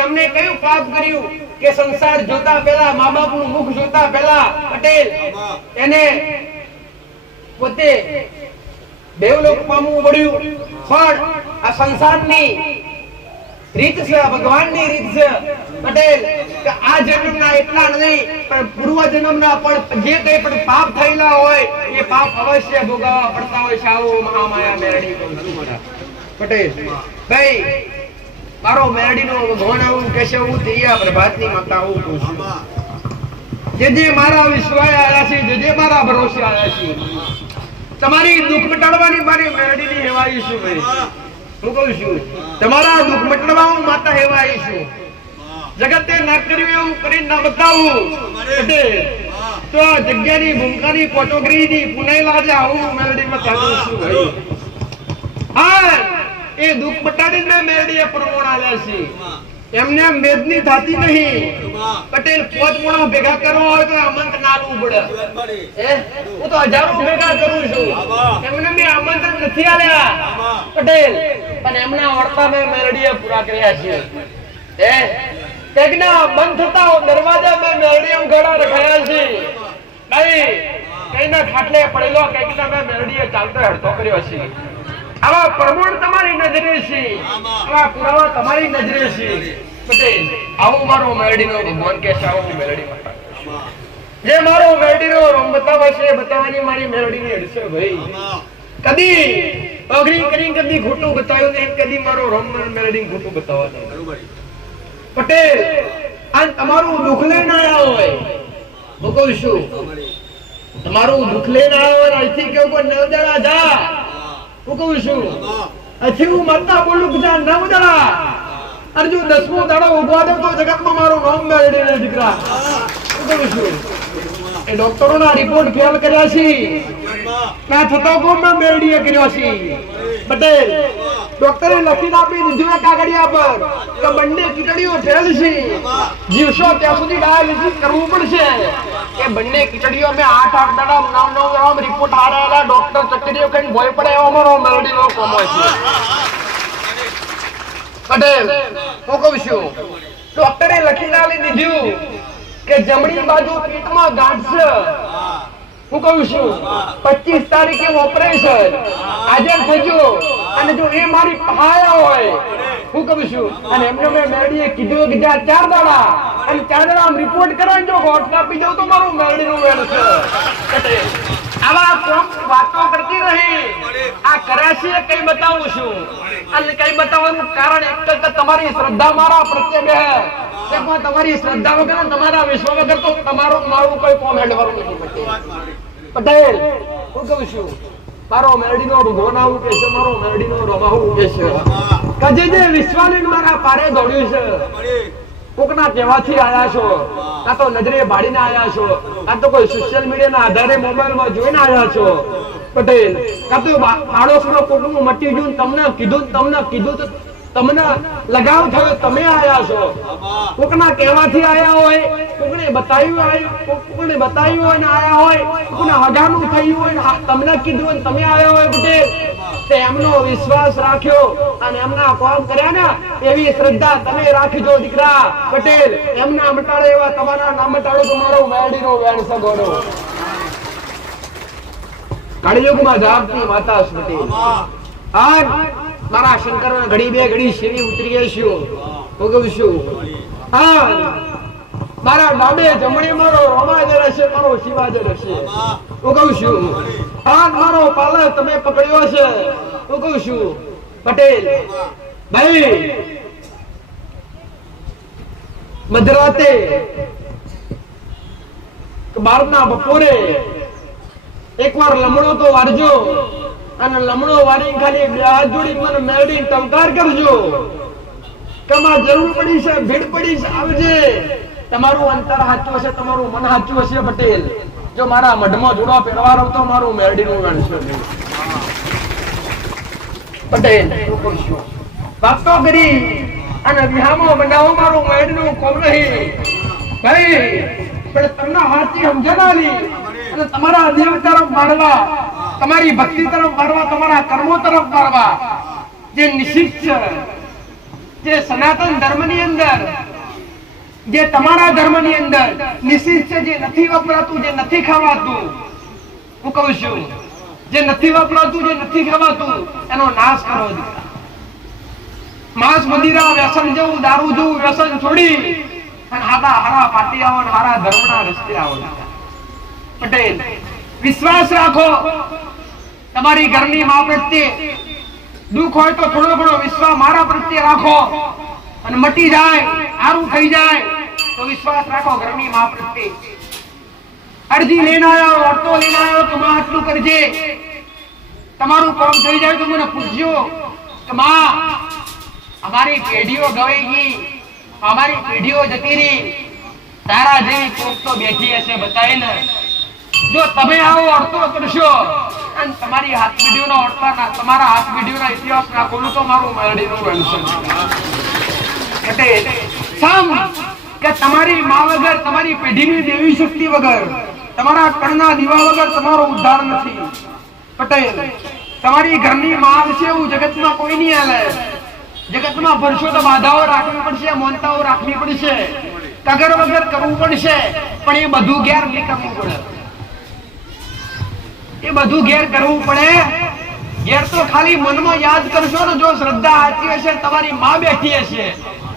એમને કયું પાપ કર્યું કે સંસાર જોતા પહેલા, મા બાપનું મુખ જોતા પહેલા પટેલ એને પોતે દેવલોક પામવું પડ્યું. પણ આ સંસારની રીત છે, ભગવાનની રીત છે પટેલ કે આ જન્મના એટલા નહીં પણ પૂર્વ જન્મના પણ જે કંઈ પણ પાપ થયેલા હોય એ પાપ અવશ્ય ભોગવવા પડતા હોય છે. આવો મહામાયા મેરડી પટેલ ભાઈ, મારો મેરડીનો ભગવાન આવું કહેશે, હું તૈયાર પ્રભાતની માતા આવું કહું છું. જે મારા વિશ્વાસ આયા છે, જે મારા ભરોસે આયા છે, તમારી દુઃખ મટાડવાની મારી મેરડીની હેવાઈ છું ભાઈ. હું કહું છું તમારા દુઃખ મટાડવા હું માતા હેવાઈ છું. જગતે ના કર્યું એવું કરીને ના બતાવું તો આ જગ્યાની ભૂમિકાની કોટોગરીની પુનેલા જે આવું મેરડીમાં ચાલું છું ભાઈ. હા, એ દુઃખ મટાડીને મેં મેરડીએ પ્રમોણ આલ્યા છે. એમને મેદની થાતી નહીં પટેલ. પોત મોણા ભેગા કરવા હોય તો આમંત્રણ આલવું પડે. હું તો હજારો ભેગા કરું છું, એમને મેં આમંત્રણ નથી આલ્યા પટેલ. પણ એમના વર્તા મેં મેરડીએ પૂરા કર્યા છે. કંઈકના બંધ થતા દરવાજા મેં મેરડી ઉઘાડા રખાયા છે. કઈના ખાટલે પડેલો કંઈકના મેં મેરડીએ ચાલતો હડતો કર્યો છે. આવા પ્રમાણ તમારી નજરે છે, આવા પુરાવા તમારી નજરે છે પટેલ. આવું મારો મેરડીનો ભગવાન કે છે, આવું મેરડી માતા જે મારો મેરડીનો રોમ બતાવે છે, બતાવવાની મારી મેરડીની અડશે ભાઈ. કદી અઘરી કરી કદી ખોટું બતાવ્યું નહીં, કદી મારો રોમ મેરડી ખોટું બતાવવા નહીં પટેલ. આ તમારું દુઃખ લઈને આવ્યા હોય, હું કહું છું તમારું દુઃખ લઈને આવ્યા હોય, અહીંથી કેવું કોઈ નવદરા જા. હું કહું છું અહીંથી હું માતા બોલું કે જા નવદરા, અને જો 10મો દાડો ઉભા દે તો જગતમાં મારું નામ મેળવી લે દીકરા. હું કહું છું એ ડોક્ટરોના રિપોર્ટ ફેલ કર્યા છે, ના થતો કોમ મેળવીએ કર્યો છે પટેલ. ડોક્ટરે લખીને આપી દીધું કાગળિયા પર કે બંને કીટડીઓ ફેલ છે, જીવશો ત્યાં સુધી ડાયાલિસિસ કરવું પડશે. એ બંને કીટડીઓ મેં 8 દાડા 9 રિપોર્ટ હારેલા ડોક્ટર ચકરીઓ કઈ ભોય પડે એવો મારો મેલડીનો કોમો છે પટેલ. હું કહું છું ડોક્ટરે લખીને આપી દીધું કે જમણી બાજુ પેટમાં ગાંઠ છે. હું કહું છું 25 તારીખે ઓપરેશન હાજર થજો. અને જો એ મારી પાયા હોય, હું કહું છું અને એમને મેં મેરડીએ કીધું કે જ્યાં 4 દાડા અને 4 દાડા રિપોર્ટ કરાવી જો ગોઠ કાપી દઉં તો મારું મેરડીનું વેણ છે. આવા કોમ વાતો કરતી રહી આ કરાશી કઈ બતાવું છું. અને કઈ બતાવવાનું કારણ એક તો તમારી શ્રદ્ધા મારા પ્રત્યે બે તમારી શ્રદ્ધા વગર, તમારા વિશ્વ વગર તો તમારું મારું કોઈ કોમ હેડવાનું નથી પટેલ. હું કહું છું મારો મેરડીનો ભગવાન આવું કે છે, મારો મેરડીનો રમાવું કે છે કજે જે વિશ્વાલીન મારા પારે દોડ્યું છે. કોકના કહેવાથી આયા છો, કાં તો નજરે ભાડીને આયા છો, કાં તો કોઈ સોશિયલ મીડિયાના આધારે મોબાઈલમાં જોઈને આયા છો પટેલ, કાં તો પાડોશમાં કોકનું મટી ગયું તમને કીધું તો તમને લગાવ થયો તમે આયા છો. કોકના કહેવાથી આયા હોય, કોકને બતાવ્યું હોય ને આયા હોય, કોકને હગાનું થયું હોય ને તમને કીધું હોય તમે આયા હોય પટેલ. તે એમનો વિશ્વાસ રાખ્યો અને એમના કામ કર્યા ને એવી શ્રદ્ધા તમે રાખજો દીકરા પટેલ. એમના મટાડે એવા તમારા નામ મટાડો તો મારો મેરડીનો વેણ સગોડો. કળિયુગમાં જાગતી માતા પટેલ. આજ મારા શંકર ઘડી બે ઘડી શેરી ઉતરી છું. હું કહું છું હા મારા ડાબે જમણી મારો રમાજર હશે, મારો શિવાજર હશે. હું કહું છું હા મારો પાલક તમે પકડ્યો છે. હું કહું છું પટેલ ભાઈ મધરાતે બારના બપોરે એકવાર લમણો તો વારજો અને લમણો વારી ખાલી બે હાથ જોડી મને મેળવી ટમકાર કરજો કમાં જરૂર પડી છે, ભીડ પડી છે, આવજે. તમારું અંતર સાચું હશે, તમારું મન સાચું હશે પટેલ. જો મારા મઢમાં જોડો પહેરવાનો તો મારું મેરડીનું ગણશે પટેલ. વાતો કરી અને વિહામો બનાવો મારું મેરડીનું કોમ નહીં ભાઈ. પણ તમને હાથી સમજણાની અને તમારા દેવ તરફ મારવા, તમારી ભક્તિ તરફ મારવા, તમારા કર્મો તરફ મારવા જે નિશ્ચિત છે, જે સનાતન ધર્મની અંદર, જે તમારા ધર્મની અંદર નિશ્ચિત છે, જે નથી વપરાતું, જે નથી ખાવાતું, હું કહું છું જે નથી વપરાતું, જે નથી ખાવાતું એનો નાશ કરો. માંસ મદિરા વ્યસન જેવું, દારૂ જેવું વ્યસન છોડી અને હારા પાટી આવો, હારા ધર્મના રસ્તે આવો. પટેલ વિશ્વાસ રાખો તમારી ઘરની મા પ્રત્યે. દુઃખ હોય તો થોડો ઘણો વિશ્વાસ મારા પ્રત્યે રાખો અને મટી જાય, સારું થઈ જાય તો વિશ્વાસ રાખો ઘરની મા પ્રત્યે. અરજી લઈને આવ્યો, ઓટો લઈને આવ્યો તો માં આટલું કરજે, તમારું કામ થઈ જાય તો મને પૂછજો કે માં અમારી પેઢીઓ ગવાઈ ગઈ, અમારી પેઢીઓ જતી રહી, તારા જેવી કોક તો બેઠી હશે બતાવીને. જો તમે આવો અર્થો કરશો અને તમારી હાથ વિડીયોના ઓળખાના, તમારા હાથ વિડીયોના ઇતિહાસના ખોલું તો મારું મેરડીનું બનશે પટેલ. સમ કે તમારી માં વગર, તમારી પેઢીની દેવી શક્તિ વગર, તમારા કણના દીવા વગર તમારો ઉદ્ધાર નથી પટેલ. તમારી ઘરની માં છે એવું જગતમાં કોઈ નહીં હાલે. જગતમાં ભરશો તો બાધાઓ રાખવી પડશે, મોનતાઓ રાખવી પડશે, કગર વગર કરવું પડશે, પણ એ બધું ઘેર નહીં કરવું પડે. એ બધું ઘેર કરવું પડે. ઘેર તો ખાલી મનમાં યાદ કરશો ને, જો શ્રદ્ધા સાચી હશે, તમારી માં બેઠી હશે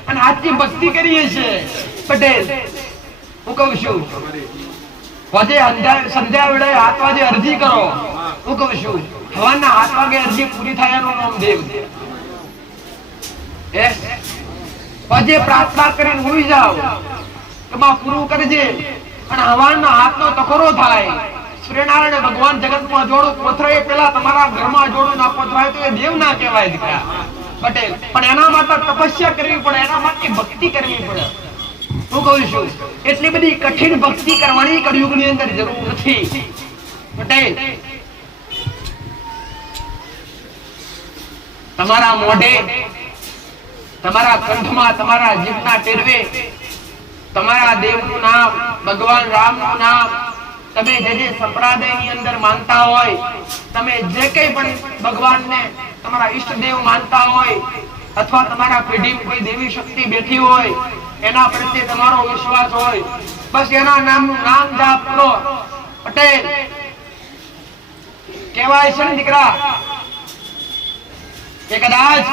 અને સાચી ભક્તિ કરી હશે પટેલ. હું કહું છું વાજે સંધ્યા વેળાએ 7 વાગે અરજી કરો. હું કહું છું સવારના 7 વાગે અરજી પૂરી થાય એનું નામ દેવ. વાજે પ્રાર્થના કરીને હોઈ જાઓ કે માં પૂરું કરજે અને હવાના હાથનો તકોરો થાય. સૂર્યનારાયણ ભગવાન જગતમાં જોડું પોથરાય પેલા તમારા ઘરમાં જોડું ના પોથરાય તો એ દેવ ના કહેવાય દીકરા પટેલ. પણ એના માટે તપસ્યા કરવી પડે, એના માટે ભક્તિ કરવી પડે. હું કહું છું એટલી બધી કઠિન ભક્તિ કરવાની કળિયુગની અંદર જરૂર નથી પટેલ. તમારા મોઢે, તમારા કંઠમાં, તમારા જીભના ટેરવે તમારા દેવનું નામ, ભગવાન રામનું નામ, તમે જે સંપ્રદાયની અંદર માનતા હોય, તમે જે કંઈ પણ ભગવાનને તમારા ઈષ્ટદેવ માનતા હોય અથવા તમારા પેઢીમાં કોઈ દેવી શક્તિ બેઠી હોય એના પ્રત્યે તમારો વિશ્વાસ હોય, બસ એના નામનું નામ જાપ કરો પટેલ. કહેવાય છે ને દીકરા કે કદાચ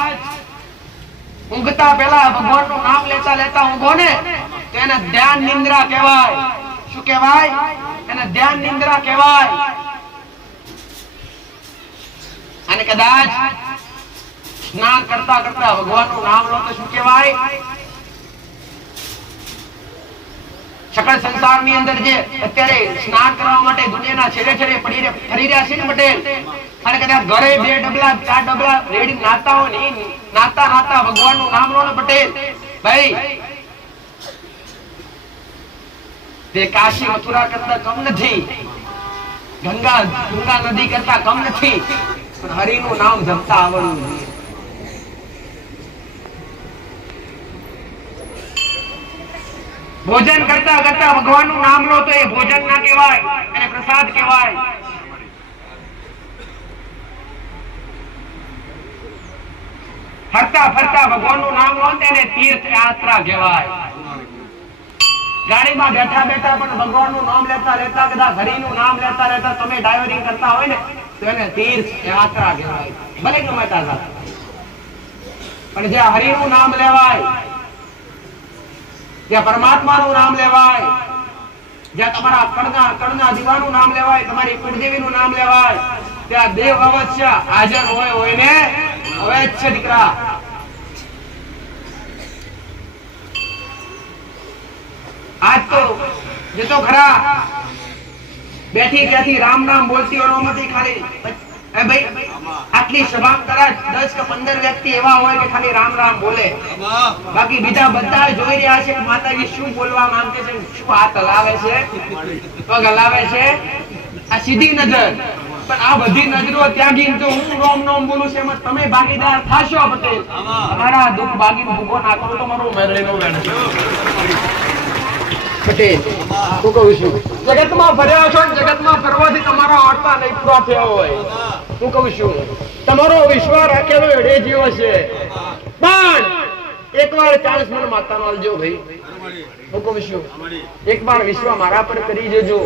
ઊંઘતા પહેલા ભગવાનનું નામ લેતા લેતા ઊંઘો ને તો એને ધ્યાન નિંદ્રા કહેવાય. શું કહેવાય? એને ધ્યાન નિંદ્રા કહેવાય. અને કદાચ સ્નાન કરતા કરતા ભગવાનનું નામ લો તો શું કહેવાય? સકળ સંસારની અંદર જે અત્યારે સ્નાન કરવા માટે દુનિયાના છેડે છેડે ફરી રહ્યા છે ને પટેલ, અને કદાચ ઘરે 2 ડબલા 4 ડબલા રેડી નાતા હોય ને, નાતા નાતા ભગવાનનું નામ લો ને પટેલ ભાઈ, તે કાશી મથુરા કરતા કમ નથી, ગંગા નદી કરતા કમ નથી, પણ હરિનું નામ જપતા આવડવું જોઈએ. ભોજન કરતા કરતા ભગવાનનું નામ લો તો એ ભોજન ના કહેવાય, એને પ્રસાદ કહેવાય. ફરતા ફરતા ભગવાનનું નામ લો તેને તીર્થ યાત્રા કહેવાય. ગાડીમાં બેઠા બેઠા પણ ભગવાનનું નામ લેતા લેતા, કદાચ હરિનું નામ લેતા લેતા તમે ડ્રાઇવરિંગ કરતા હોય ને તો એને તીર્થ યાત્રા કહેવાય. ભલે ગમે ત્યાં, પણ જ્યાં હરિનું નામ લેવાય, જ્યાં પરમાત્માનું નામ લેવાય, જ્યાં તમારા કણના દીવાનું નામ લેવાય, તમારી કુળદેવીનું નામ લેવાય, ત્યાં દેવ અવશ્ય હાજર હોય ને અવશ્ય દીકરા. આજ તો જે તો ખરા બેઠી ત્યાંથી રામ નામ બોલતી હોય ખાલી હે ભાઈ આટલી સભા કદાચ 10 કે 15 વ્યક્તિ એવા હોય કે ખાલી રામ રામ બોલે, બાકી બીજા બધા જોઈ રહ્યા છે કે માતાજી શું બોલવા માંગે છે, શું હાથ હલાવે છે, પગ હલાવે છે, આ સીધી નજર. પણ આ બધી નજરો ત્યાગી જો હું રામ નામ બોલું છું એમાં તમે ભાગીદાર થાશો પટેલ. તમારા દુઃખ ભાગીને ભૂખો ના કરો તો મારું મેરડીનો વેણ છે પટેલ. હું કહું છું જગતમાં ફર્યા છો, જગતમાં ફરવાથી તમારો આટલા નહીં પૂરા થયો હોય. હું કહું છું તમારો વિશ્વાસ રાખેલો એડે જીવો છે, પણ એકવાર ચાન્સ મને માતાનો આલજો ભાઈ. હું કહું છું એકવાર વિશ્વાસ મારા પર કરી દેજો.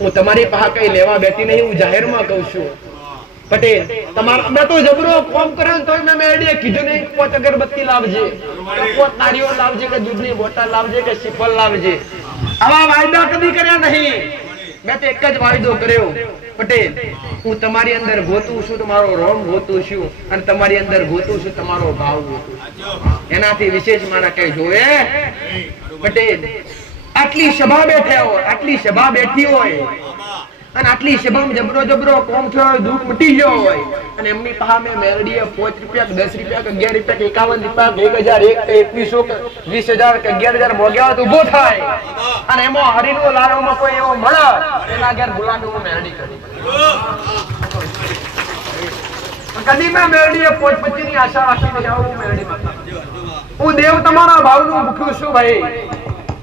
હું તમારી પાસે કઈ લેવા બેઠી નહીં, હું જાહેરમાં કહું છું પટેલ. તમારા મેં તો જબરો કોમ કર્યો ને તોય મેં મેરડીએ કીધું નહીં 5 અગરબત્તી લાવજે, 5 નારિયેળ લાવજે, કે દૂધની બોટલ લાવજે, કે શ્રીફળ લાવજે. આવા વાયદા કદી કર્યા નહીં. મેં તો એક જ વાયદો કર્યો પટેલ, હું તમારી અંદર ગોતું છું તમારો રોમ ગોતું છું, અને તમારી અંદર ગોતું છું તમારો ભાવ ગોતું છું. એનાથી વિશેષ મારા કઈ જોવે પટેલ. આટલી સભા બેઠા હોય, આટલી સભા બેઠી હોય અને આટલી સભામાં જબરો જબરો કોમ થયો, દુઃખ મટી ગયો હોય, અને એમની પાસે મેરડીએ 5 રૂપિયા, 10 રૂપિયા, 11 રૂપિયા, 51 રૂપિયા, 1000, 20,000 કે 11,000 મોગ્યા તો ઉભો થાય, અને એમાં હરીનો લારોમાં કોઈ એવો મળે એના ઘેર ગુલામી હું મેરડી કરી. કદી મેં મેરડીએ 5-25 ની આશા રાખીને જાઉં મેરડી માતા. હું દેવ તમારા ભાવનું ભૂખ્યું છું ભાઈ.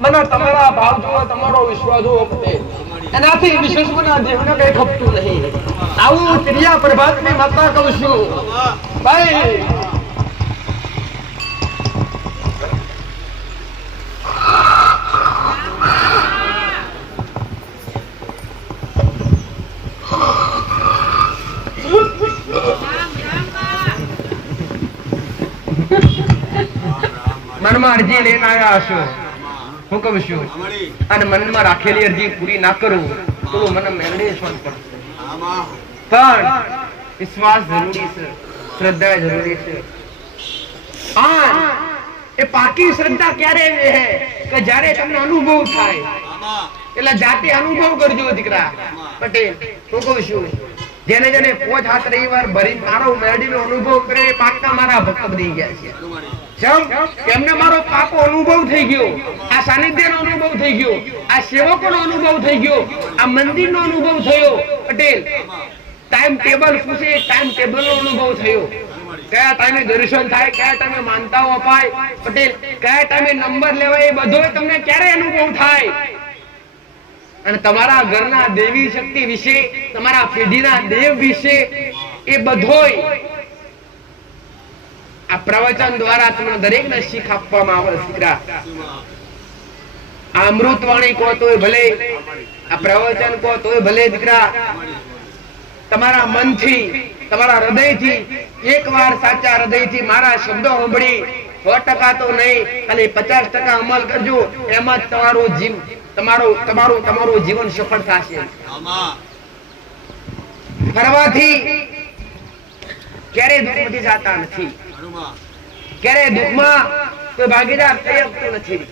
મને તમારા ભાવ જુઓ, તમારો વિશ્વાસ જુઓ પટેલ. એનાથી વિશેષ મને દેવને કઈ ખપતું નહીં. આવું ત્રિયા પ્રભાતની માતા કહું છું ભાઈ. મનમાં અરજી લઈને આવ્યા હશો. હું કહું છું અને મનમાં રાખેલી અરજી પૂરી ના કરું તો મને મેરડી સ્વન પડશે. પણ વિશ્વાસ જરૂરી છે, શ્રદ્ધા જરૂરી છે. એ પાકી શ્રદ્ધા ક્યારે રહે કે જ્યારે તમને અનુભવ થાય. એટલે જાતે અનુભવ કરજો દીકરા પટેલ. હું કહું છું જેને જેને 5 હાથ રવિવાર ભરી મારો મેરડીનો અનુભવ કરે એ પાકા મારા ભક્ત બની ગયા છે. એમને મારો પાકો અનુભવ થઈ ગયો, આ સાનિધ્યનો અનુભવ થઈ ગયો, આ સેવકોનો અનુભવ થઈ ગયો, આ મંદિરનો અનુભવ થયો પટેલ. ટાઈમ ટેબલ પૂછે, ટાઈમ ટેબલનો અનુભવ થયો. કયા ટાઈમે દર્શન થાય, કયા ટાઈમે માનતાઓ અપાય પટેલ, કયા ટાઈમે નંબર લેવાય, એ બધો તમને ક્યારે અનુભવ થાય. અને તમારા ઘરના દેવી શક્તિ વિશે, તમારા પેઢીના દેવ વિશે એ બધોય આ પ્રવચન દ્વારા તમને દરેકને શીખ આપવામાં આવે. દીકરા આ અમૃતવાણી કહો તોય ભલે, આ પ્રવચન કહો તોય ભલે દીકરા. તમારા મનથી, તમારા હૃદયથી, એકવાર સાચા હૃદયથી મારા શબ્દો સાંભળી 100% તો નહીં, ખાલી 50% અમલ કરજો. એમાં તમારું જીવન સફળ થશે. ફરવાથી ક્યારે દુઃખ મટી જતા નથી, ક્યારે દુઃખમાં કોઈ ભાગીદાર થઈ શકતો નથી.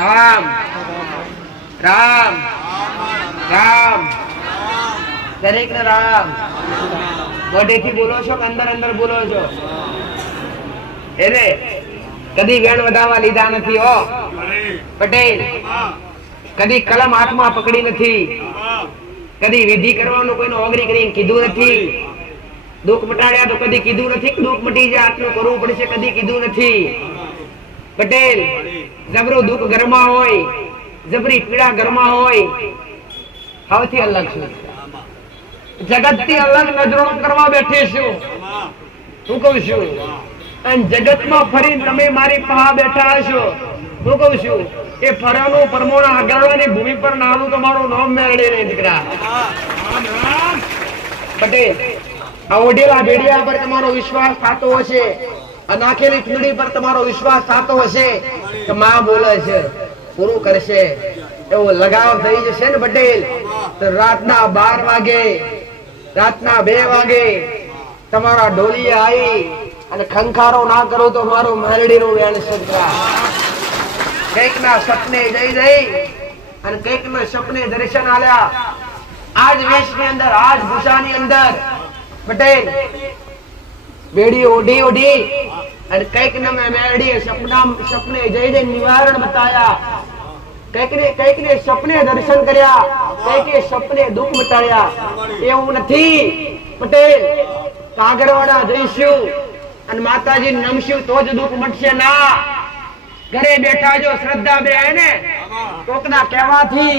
રામ રામ રામ, દરેક ને રામ. મોઢેથી બોલો છો કે અંદર અંદર બોલો છો? એને કદી વેણ વધારવા લીધા નથી હો પટેલ. કદી કલમ હાથમાં પકડી નથી, કદી વિધિ કરવાનું કોઈનો ઓગરી કરીને કીધું નથી. દુઃખ મટાડ્યા તો કદી કીધું નથી કે દુઃખ મટી જાય આટલું કરવું પડશે, કદી કીધું નથી પટેલ. જબરું દુઃખ ઘરમાં હોય, જબરી પીડા ઘરમાં હોય, સૌથી અલગ છું. જગત થી અલગ નજરો કરવા બેઠે છું. હું કઉ છું અને જગતમાં ફરી તમે મારી પાસે બેઠા હશો. હું કઉ છું એ ફરવાનું પરમોણા આગળવાની ભૂમિ પર નાનું તમારું નામ મેળે નહીં દીકરા પટેલ. આ ઓઢેલા ભેડિયા પર તમારો વિશ્વાસ થતો હશે, આ નાખેલી ચૂંટણી પર તમારો વિશ્વાસ થતો હશે કે માં બોલે છે, પૂરું કરશે, એવો લગાવ થઈ જશે ને પટેલ. તો રાતના 12 વાગે, રાતના 2 વાગે તમારા ઢોલીએ આવી અને ખંખારો ના કરો તો મારું મેરડીનું વેણ સદકા. કઈક ના સપને જઈ અને કઈક નો સપને દર્શન આલ્યા આજ વેશ ની અંદર આજ ભૂષા ની અંદર પટેલ બેડી ઓઢી ઓઢી અને કઈક ને મેળી સપને જઈ જઈ નિવારણ બતાયા કઈક ને સપને દર્શન કર્યા કઈક સપને દુઃખ મટાડ્યા એવું નથી પટેલ કાગરવાડા જઈશું અને માતાજી નમશું તો જ દુઃખ મટશે ના ઘરે બેઠા જો શ્રદ્ધા બે ને કોકના કહેવાથી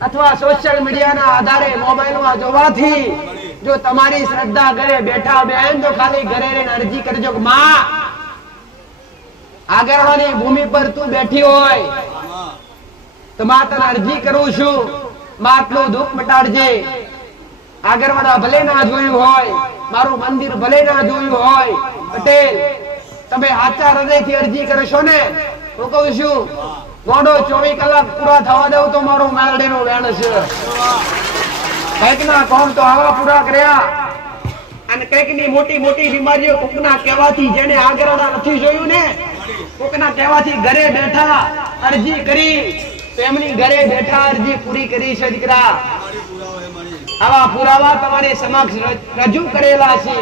અથવા સોશિયલ મીડિયાના આધારે મોબાઈલમાં જોવાથી જો તમારી શ્રદ્ધા ઘરે બેઠા બેન તો ખાલી ઘરે રહીને અરજી કરજો કે માં આગળવાની ભૂમિ પર તું બેઠી હોય તો માં તને અરજી કરું છું માં આટલું દુઃખ મટાડજે આગળવાળા ભલે ના જોયું હોય મારું મંદિર ભલે ના જોયું હોય પટેલ તમે આચાર હૃદયથી અરજી કરશો ને હું કહું છું ગોડો 24 કલાક પૂરા થવા દઉં તો મારું મેલડીનો વેણ છે કઈક ના કોમ તો આવા પૂરા કર્યા અને કઈક ની મોટી મોટી બીમારીઓ કોકના કહેવાથી જેને આગળવાળા નથી જોયું ને કોકના કહેવાથી ઘરે બેઠા અરજી કરી તો એમની ઘરે બેઠા અરજી પૂરી કરી છે દીકરા આવા પુરાવા તમારી સમક્ષ રજૂ કરેલા છે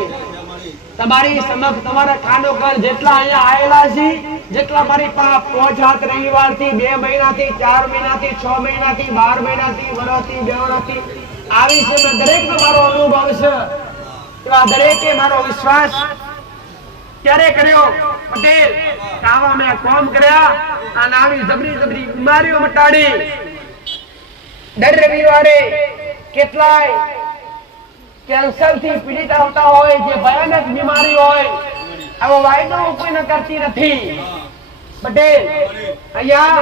તમારી સમક્ષ તમારા ખાનો ઘર જેટલા અહીંયા આયેલા છે જેટલા મારી પાસે 5 હાથ રવિવાર થી 2 મહિનાથી 4 મહિનાથી 6 મહિનાથી 12 મહિનાથી વર્ષથી 2 વર્ષથી આવી છે દરેક નો મારો અનુભવ છે એવા દરેકે મારો વિશ્વાસ ક્યારે કર્યો પટેલ આવા મેં કોમ કર્યા અને આવી જબરી જબરી બીમારીઓ મટાડી દર રવિવારે કેટલાય કેન્સર થી પીડિત આવતા હોય જે ભયાનક બીમારી હોય આવો વાયદો કોઈ ન કરતી નથી પટેલ અહીંયા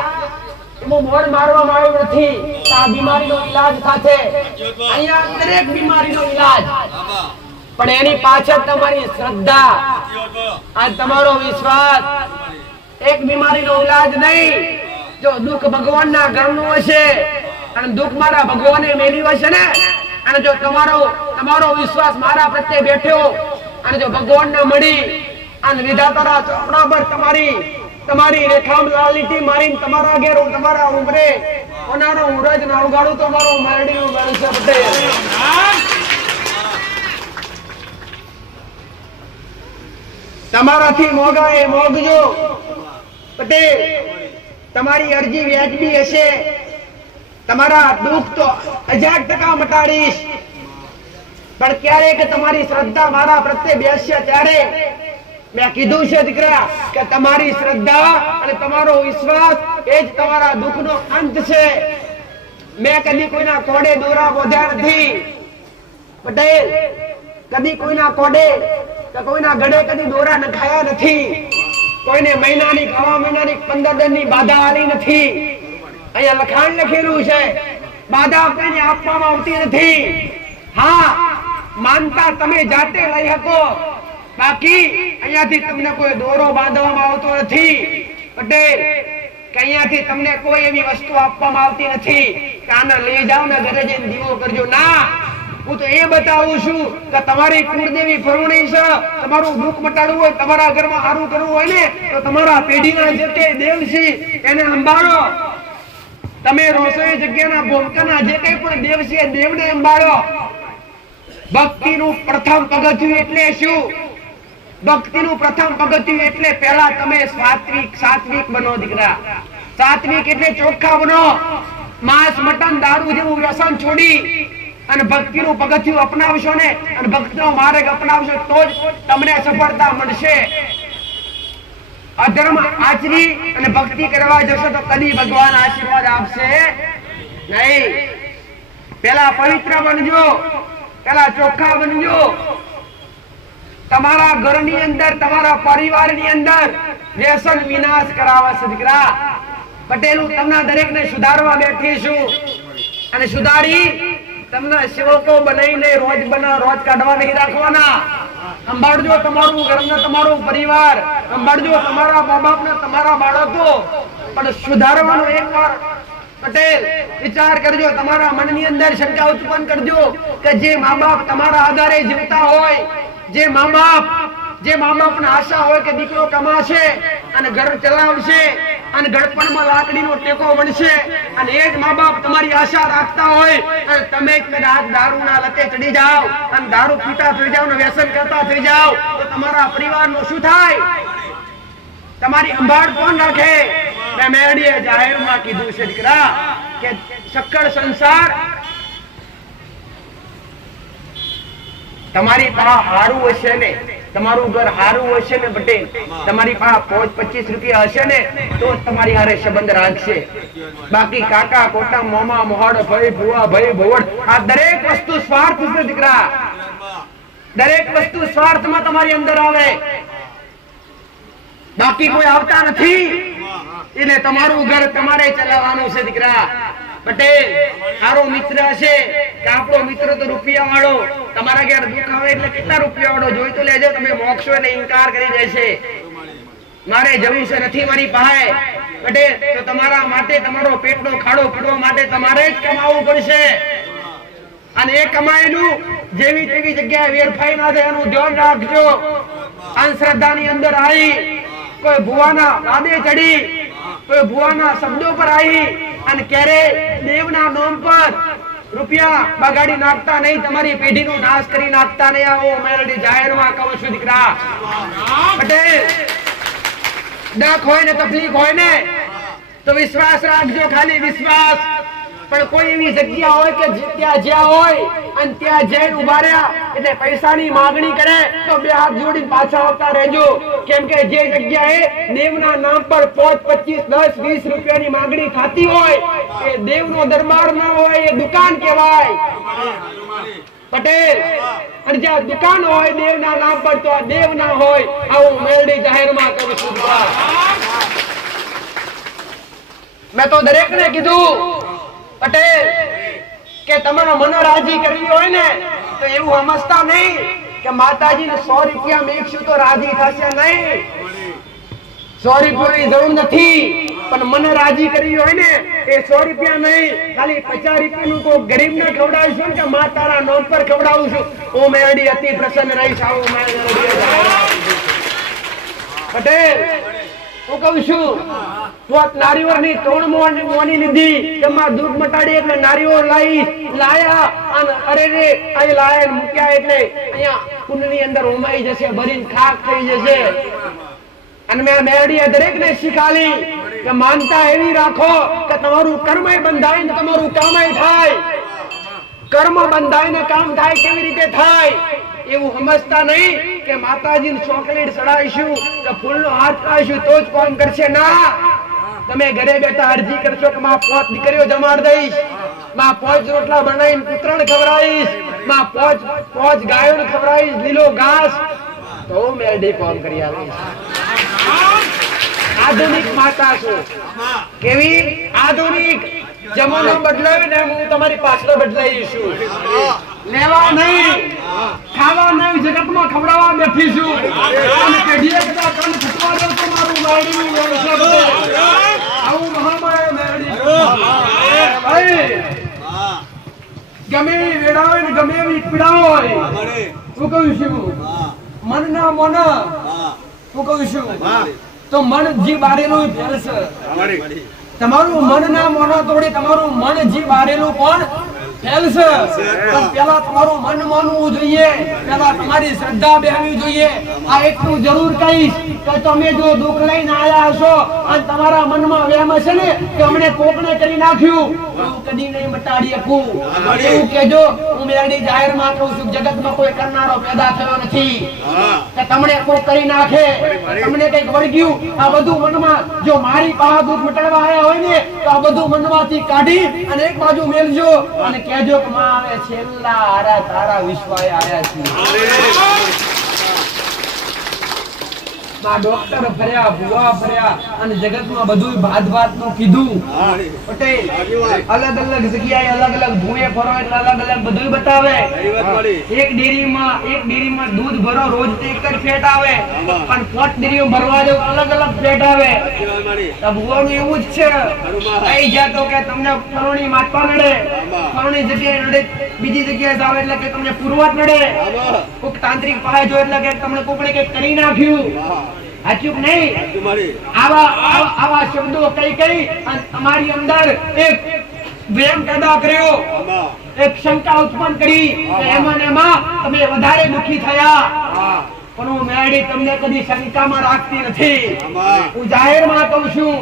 એમાં મોડ મારવામાં આવ્યો નથી આ બીમારીનો ઈલાજ થશે અહીંયા દરેક બીમારીનો ઈલાજ પણ એની પાછળ તમારી શ્રદ્ધા આ તમારો વિશ્વાસ એક બીમારીનો ઈલાજ નહીં જો દુઃખ ભગવાનના ઘરનું હશે અને દુઃખ મારા ભગવાને મેળવ્યું હશે ને અને જો તમારો વિશ્વાસ મારા પ્રત્યે બેઠ્યો અને જો ભગવાનને મળી અને વિધાતાના ચોપડા પર તમારી રેખામ લાલ લીટી મારીને તમારા ઘેર તમારા ઉમરે ઓનાનો ઉરજ ના ઉગાડું તો મારો મેરડીનું ગણ છે પટેલ તમારાથી મોગા એ મોગજો પટેલ તમારી અરજી વ્યાજબી હશે તમારા દુઃખ તો 1000% મટાડીશ પણ ક્યારેક તમારી શ્રદ્ધા મારા પ્રત્યે બેસશે ત્યારે મેં કીધું છે દીકરા કે તમારી શ્રદ્ધા અને તમારો વિશ્વાસ એ જ તમારા દુઃખનો અંત છે મેં કદી કોઈના કોડે દોરા બોધ્યા નથી પટેલ કદી કોઈના કોડે કે કોઈના ગળે કદી દોરા નખાયા નથી કોઈને મહિનાની 15 દિનની બાધા આલી નથી અહીંયા લખાણ લખેલું છે બાધા કોઈને આપવામાં આવતી નથી હા માનતા તમે જાતે લઈ શકો બાકી અહીંયાથી તમને કોઈ દોરો બાંધવામાં આવતો નથી પટેલ કે અહીંયાથી તમને કોઈ એવી વસ્તુ આપવામાં આવતી નથી કે આને લઈ જાઓ ને ઘરે જઈને દીવો કરજો ના હું તો એ બતાવું છું કે તમારી કુળદેવી ફરવણી છે તમારું દુઃખ મટાડવું હોય તમારા ઘરમાં સારું કરવું હોય ને તો તમારા પેઢીના જે તે દેવ છે એને સંભાળો તમે રસોઈ જગ્યાના ભોગતાના જે કઈ પણ દેવ છે દેવને સંભાળો ભક્તિનું પ્રથમ પગથિયું એટલે શું ભક્તિનું પ્રથમ પગથિયું એટલે પહેલા તમે સાત્વિક બનો દીકરા સાત્વિક એટલે ચોખ્ખા બનો માંસ મટન દારૂ જેવું વ્યસન છોડી અને ભક્તિનું પગથિયું અપનાવશો ને અને ભક્તિનો માર્ગ અપનાવશો તો જ તમને સફળતા મળશે અધર્મ આચરી અને ભક્તિ કરવા જશો તો કદી ભગવાન આશીર્વાદ આપશે નહીં પેલા પવિત્ર બનજો પેલા ચોખ્ખા બનજો તમારા ઘરની અંદર તમારા પરિવારની અંદર વ્યસન વિનાશ કરાવશે દીકરા પટેલ હું તમને દરેકને સુધારવા બેઠી છું અને સુધારી તમને સેવકો બનાવીને રોજ કાઢવા નહીં રાખવાના સંભાળજો તમારું ઘર ને તમારું પરિવાર સંભાળજો તમારા મા બાપ ને તમારા બાળકો પણ સુધારવાનો એકવાર પટેલ વિચાર કરજો તમારા મનની અંદર શંકા ઉત્પન્ન કરજો કે જે મા બાપ તમારા આધારે જીવતા હોય જે મા બાપને આશા હોય કે દીકરો કમાશે અને ઘર ચલાવશે અને ગળપણમાં લાકડીનો ટેકો બનશે અને એ જ મા બાપ તમારી આશા રાખતા હોય અને તમે કદાચ દારૂના લતે ચડી જાઓ અને દારૂ પીતા થઈ જાઓ ને વ્યસન કરતા થઈ જાઓ તો તમારા પરિવારનું શું થાય? તમારી સંભાળ કોણ રાખે? મેં મેરડીએ જાહેરમાં કીધું છે દીકરા કે સક્કડ સંસાર તમારી પાસે હારું હશે ને, તમારું ઘર હારું હશે ને પટેલ, તમારી પાસે 25 રૂપિયા હશે ને તો તમારી હારે સંબંધ રાખશે. બાકી કાકા કોટા મોમા મોહાડો ભાઈ ભુવા ભાઈ ભવડ આ દરેક વસ્તુ સ્વાર્થ છે દીકરા. દરેક વસ્તુ સ્વાર્થમાં તમારી અંદર આવે, બાકી કોઈ આવતા નથી. એટલે તમારું ઘર તમારે ચલાવવાનું છે દીકરા. પટેલ સારો મિત્ર હશે કે આપણો મિત્ર તો રૂપિયા વાળો, તમારા ઘેર દુઃખ આવે એટલે કેટલા રૂપિયા વાળો જોઈ તો લેજો, તમે મોક્ષો એટલે ઇનકાર કરી દેશે. મારે જવું છે નથી મારી પાસે પટેલ તો તમારા માટે તમારો પેટનો ખાડો પૂરવા માટે તમારે જ કમાવવું પડશે. અને એ કમાયેલું જેવી તેવી જગ્યાએ વેરફાઈ ના થાય એનું ધ્યાન રાખજો. અંધશ્રદ્ધાની અંદર આવી કોઈ ભુવાના વાદે ચડી, કોઈ ભુવાના શબ્દો પર આવી અને ક્યારે દેવના નામ પર રૂપિયા બગાડી નાખતા નહીં, તમારી પેઢીનો નાશ કરી નાખતા નહીં. આવો મેલડી જાહેરમાં કહું છું દીકરા. પટેલ દખ હોય ને તકલીફ હોય ને તો વિશ્વાસ રાખજો, ખાલી વિશ્વાસ. પણ કોઈ એવી જગ્યા હોય કે ત્યાં જ્યાં હોય અને ત્યાં જઈને ઉભા રહ્યા એટલે પૈસાની માંગણી કરે તો બે હાથ જોડીને પાછા આવતા રહેજો. કેમ કે જે જગ્યાએ દેવના નામ પર 5, 25, 10, 20 રૂપિયાની માંગણી થતી હોય એ દેવનો દરબાર ના હોય, એ દુકાન કહેવાય પટેલ. અને જ્યાં દુકાન હોય દેવના નામ પર તો આ દેવ ના હોય. આવું મેલડી જાહેરમાં કહું છું. મેં તો દરેકને કીધું પટેલ કે તમારા મન રાજી કરવી હોય ને તો એવું સમજતા નહીં કે માતાજીને 100 રૂપિયા મેકશું તો રાજી થશે નહીં. 100 રૂપિયાની જરૂર નથી, પણ મને રાજી કરવી હોય ને એ 100 રૂપિયા નહીં, ખાલી 50 રૂપિયાનું કોઈ ગરીબને ખવડાવીશું કે મા તારા નામ પર ખવડાવું છું. હું મેરડી અતિ પ્રસન્ન રહીશ. આવું પટેલ હું કહું છું નારિયોળની 3 મોની લીધી, તેમાં દૂધ મટાડી એટલે નારિયોળ લાયા અને અરે રે અહીં લાયા મૂક્યા એટલે અહીંયા કુંડની અંદર ઉમાઈ જશે, ભરીને ખાક થઈ જશે. અને મેં મેરડીએ દરેકને શીખાલી કે માનતા એવી રાખો કે તમારું કર્મય બંધાય ને તમારું કામય થાય. કર્મ બંધાય ને કામ થાય કેવી રીતે થાય એવું સમજતા નહીં કે માતાજીને ચોકલેટ ચડાવીશું કે ફૂલનો હાથ પાડીશું તો જ કામ કરશે. ના, તમે ઘરે બેઠા અરજી કરશો કે માં 5 દીકરીઓ જમાડ દઈશ, માં 5 રોટલા બનાવીને પુત્રને ખવડાવીશ, માં 5 ગાયોને ખવડાવીશ લીલો ઘાસ, તો મેરડી કામ કરી આવીશ. આધુનિક માતા છું. કેવી આધુનિક? જમાનો બદલાવી ને હું તમારી પાછળ બદલાઈશું. લેવા નહીં, ખાવા નહીં, જગતમાં ખવડાવવા બેઠી છું. અને પેઢીએ કદાચ કામ ફટવા દો તો મારું મેરડીનું વ્યવસાય બધે. આવું મહામાયા મેરડી. ગમે એવી વેડા હોય ને ગમે એવી પીડા હોય, હું કહું છું મન ના મન, હું કહું છું તો મન જી બારેલું ફેલશે. તમારું મન ના મોનો તોડી તમારું મન જી બારેલું કોણ ફેલશે? પણ પેલા તમારું મન માનવું જોઈએ, પેલા તમારી શ્રદ્ધા બેહવી જોઈએ. આ એટલું જરૂર કહીશ કે તમે જો દુઃખ લઈને આયા હશો અને તમારા મનમાં વહેમ હશે ને કે અમને કોકને કરી નાખ્યું, હું કદી નહીં મટાડી શકું, એવું કહેજો. હું મેરડી જાહેરમાં કહું છું, જગતમાં કોઈ કરનારો પેદા થયો નથી કે તમને કોઈ કરી નાખે, તમને કંઈક વળગ્યું. આ બધું મનમાં જો મારી પાસે દુઃખ મટાડવા આવ્યા હોય ને તો આ બધું મનમાંથી કાઢી અને એક બાજુ મેલજો અને કહેજો કે માં અમે છેલ્લા હારા તારા વિશ્વાએ આયા છીએ. માં ડોક્ટર ફર્યા, ભુવા ફર્યા અને જગતમાં બધું ભાત નું કીધું. પટેલ અલગ અલગ જગ્યાએ અલગ અલગ ભૂએ ફરો એટલે અલગ અલગ બધું બતાવે. એક ડેરીમાં દૂધ ભરો રોજ એક જ ફેટ આવે, પણ 5 ડેરીઓ ભરવા જાવ અલગ અલગ ફેટ આવે. તો ભુવાનું એવું જ છે. કઈ જાતો કે તમને ફરોણી માથવા નડે, ફરોણી જગ્યાએ નડે, બીજી જગ્યાએ જાવ એટલે કે તમને પૂર્વત નડે, કોક તાંત્રિક પાસે જો એટલે કે તમને કોકને કઈક કરી નાખ્યું. સાચું કે નહીં? તમારી આવા શબ્દો કઈ અને તમારી અંદર એક વ્યમ પેદા કર્યો, આમાં એક શંકા ઉત્પન્ન કરી કે એમાં ને એમાં તમે વધારે દુખી થયા. પણ હું મેરડી તમને કદી શંકામાં રાખતી નથી. આમાં હું જાહેરમાં કહું છું,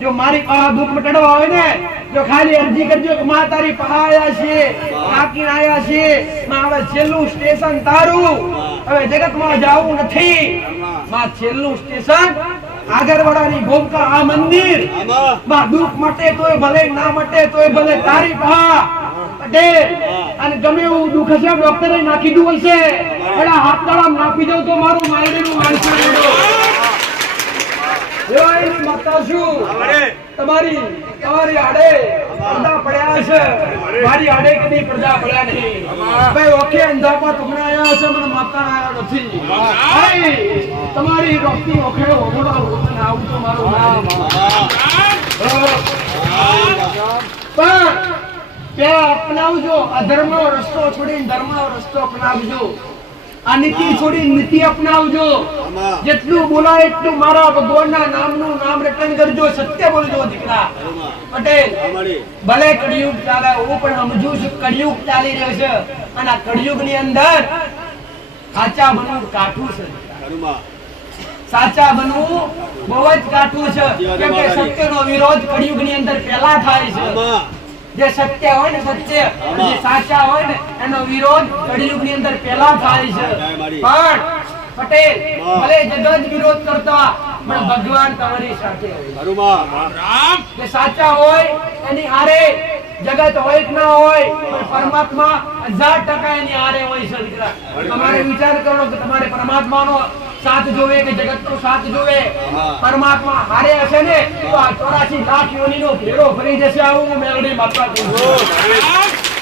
જો મારી પાસે દુઃખ મટાડવા હોય ને, જો ખાલી અરજી કરજો કે માં તારી પાસે આયા છીએ, કાકીને આયા છીએ, માં હવે છેલ્લું સ્ટેશન તારું, હવે જગતમાં જાવું નથી. માં છેલ્લું સ્ટેશન આગરવાડાની ગોમકા આ મંદિર. આમાં માં દુઃખ મટે તોય ભલે, ના મટે તોય ભલે તારી પાસે. પટેલ, અને ગમે એવું દુઃખ હશે ડોક્ટરે નાખી દીધું હશે, એના હાથ તળામ નાખી દઉં તો મારું માયડીનું માનસું એની માતા શું તમારી આડે પડદા પડ્યા છે, મારી આડે કદી પડદા પડ્યા નહીં. ભાઈ ઓકે અંધાપા તમને આયા છે, મને માતા આયા નથી. ભાઈ તમારી રોકતી ઓખે ઓગોડા ઓગોડા આવું તો મારું નામ. પણ ત્યાં અપનાવજો, અધર્મનો રસ્તો છોડીને ધર્મનો રસ્તો અપનાવજો. આ નીતિ છોડી નીતિ અપનાવજો. જેટલું બોલાય એટલું મારા ભગવાનના નામનું નામ રટન કરજો, સત્ય બોલજો દીકરા. પટેલ, ભલે કળિયુગ ચાલે, હું પણ સમજુ છું કળિયુગ ચાલી રહ્યો છે, અને આ કળિયુગની અંદર સાચા બનવું કાઠું છે. સાચા બનવું બહુ જ કાઠું છે, કેમ કે સત્યનો વિરોધ કળિયુગની અંદર પહેલા થાય છે. જે સત્ય હોય ને, સત્ય જે સાચા હોય ને, એનો વિરોધ કળિયુગની અંદર પહેલા થાય છે. પણ પટેલ, ભલે જગત વિરોધ કરતા, પણ ભગવાન તમારી સાથે હોય. જે સાચા હોય એની હારે જગત હોય કે ના હોય, પણ પરમાત્મા 1000% એની હારે હોય છે. દીકરા, તમારે વિચાર કરો કે તમારે પરમાત્માનો સાથ જોવે કે જગતનો સાથ જોવે? પરમાત્મા હારે હશે ને તો આ 84 લાખ યોનીનો ભેળો ભરી જશે. આવું હું મેલડી માતા કહું છું.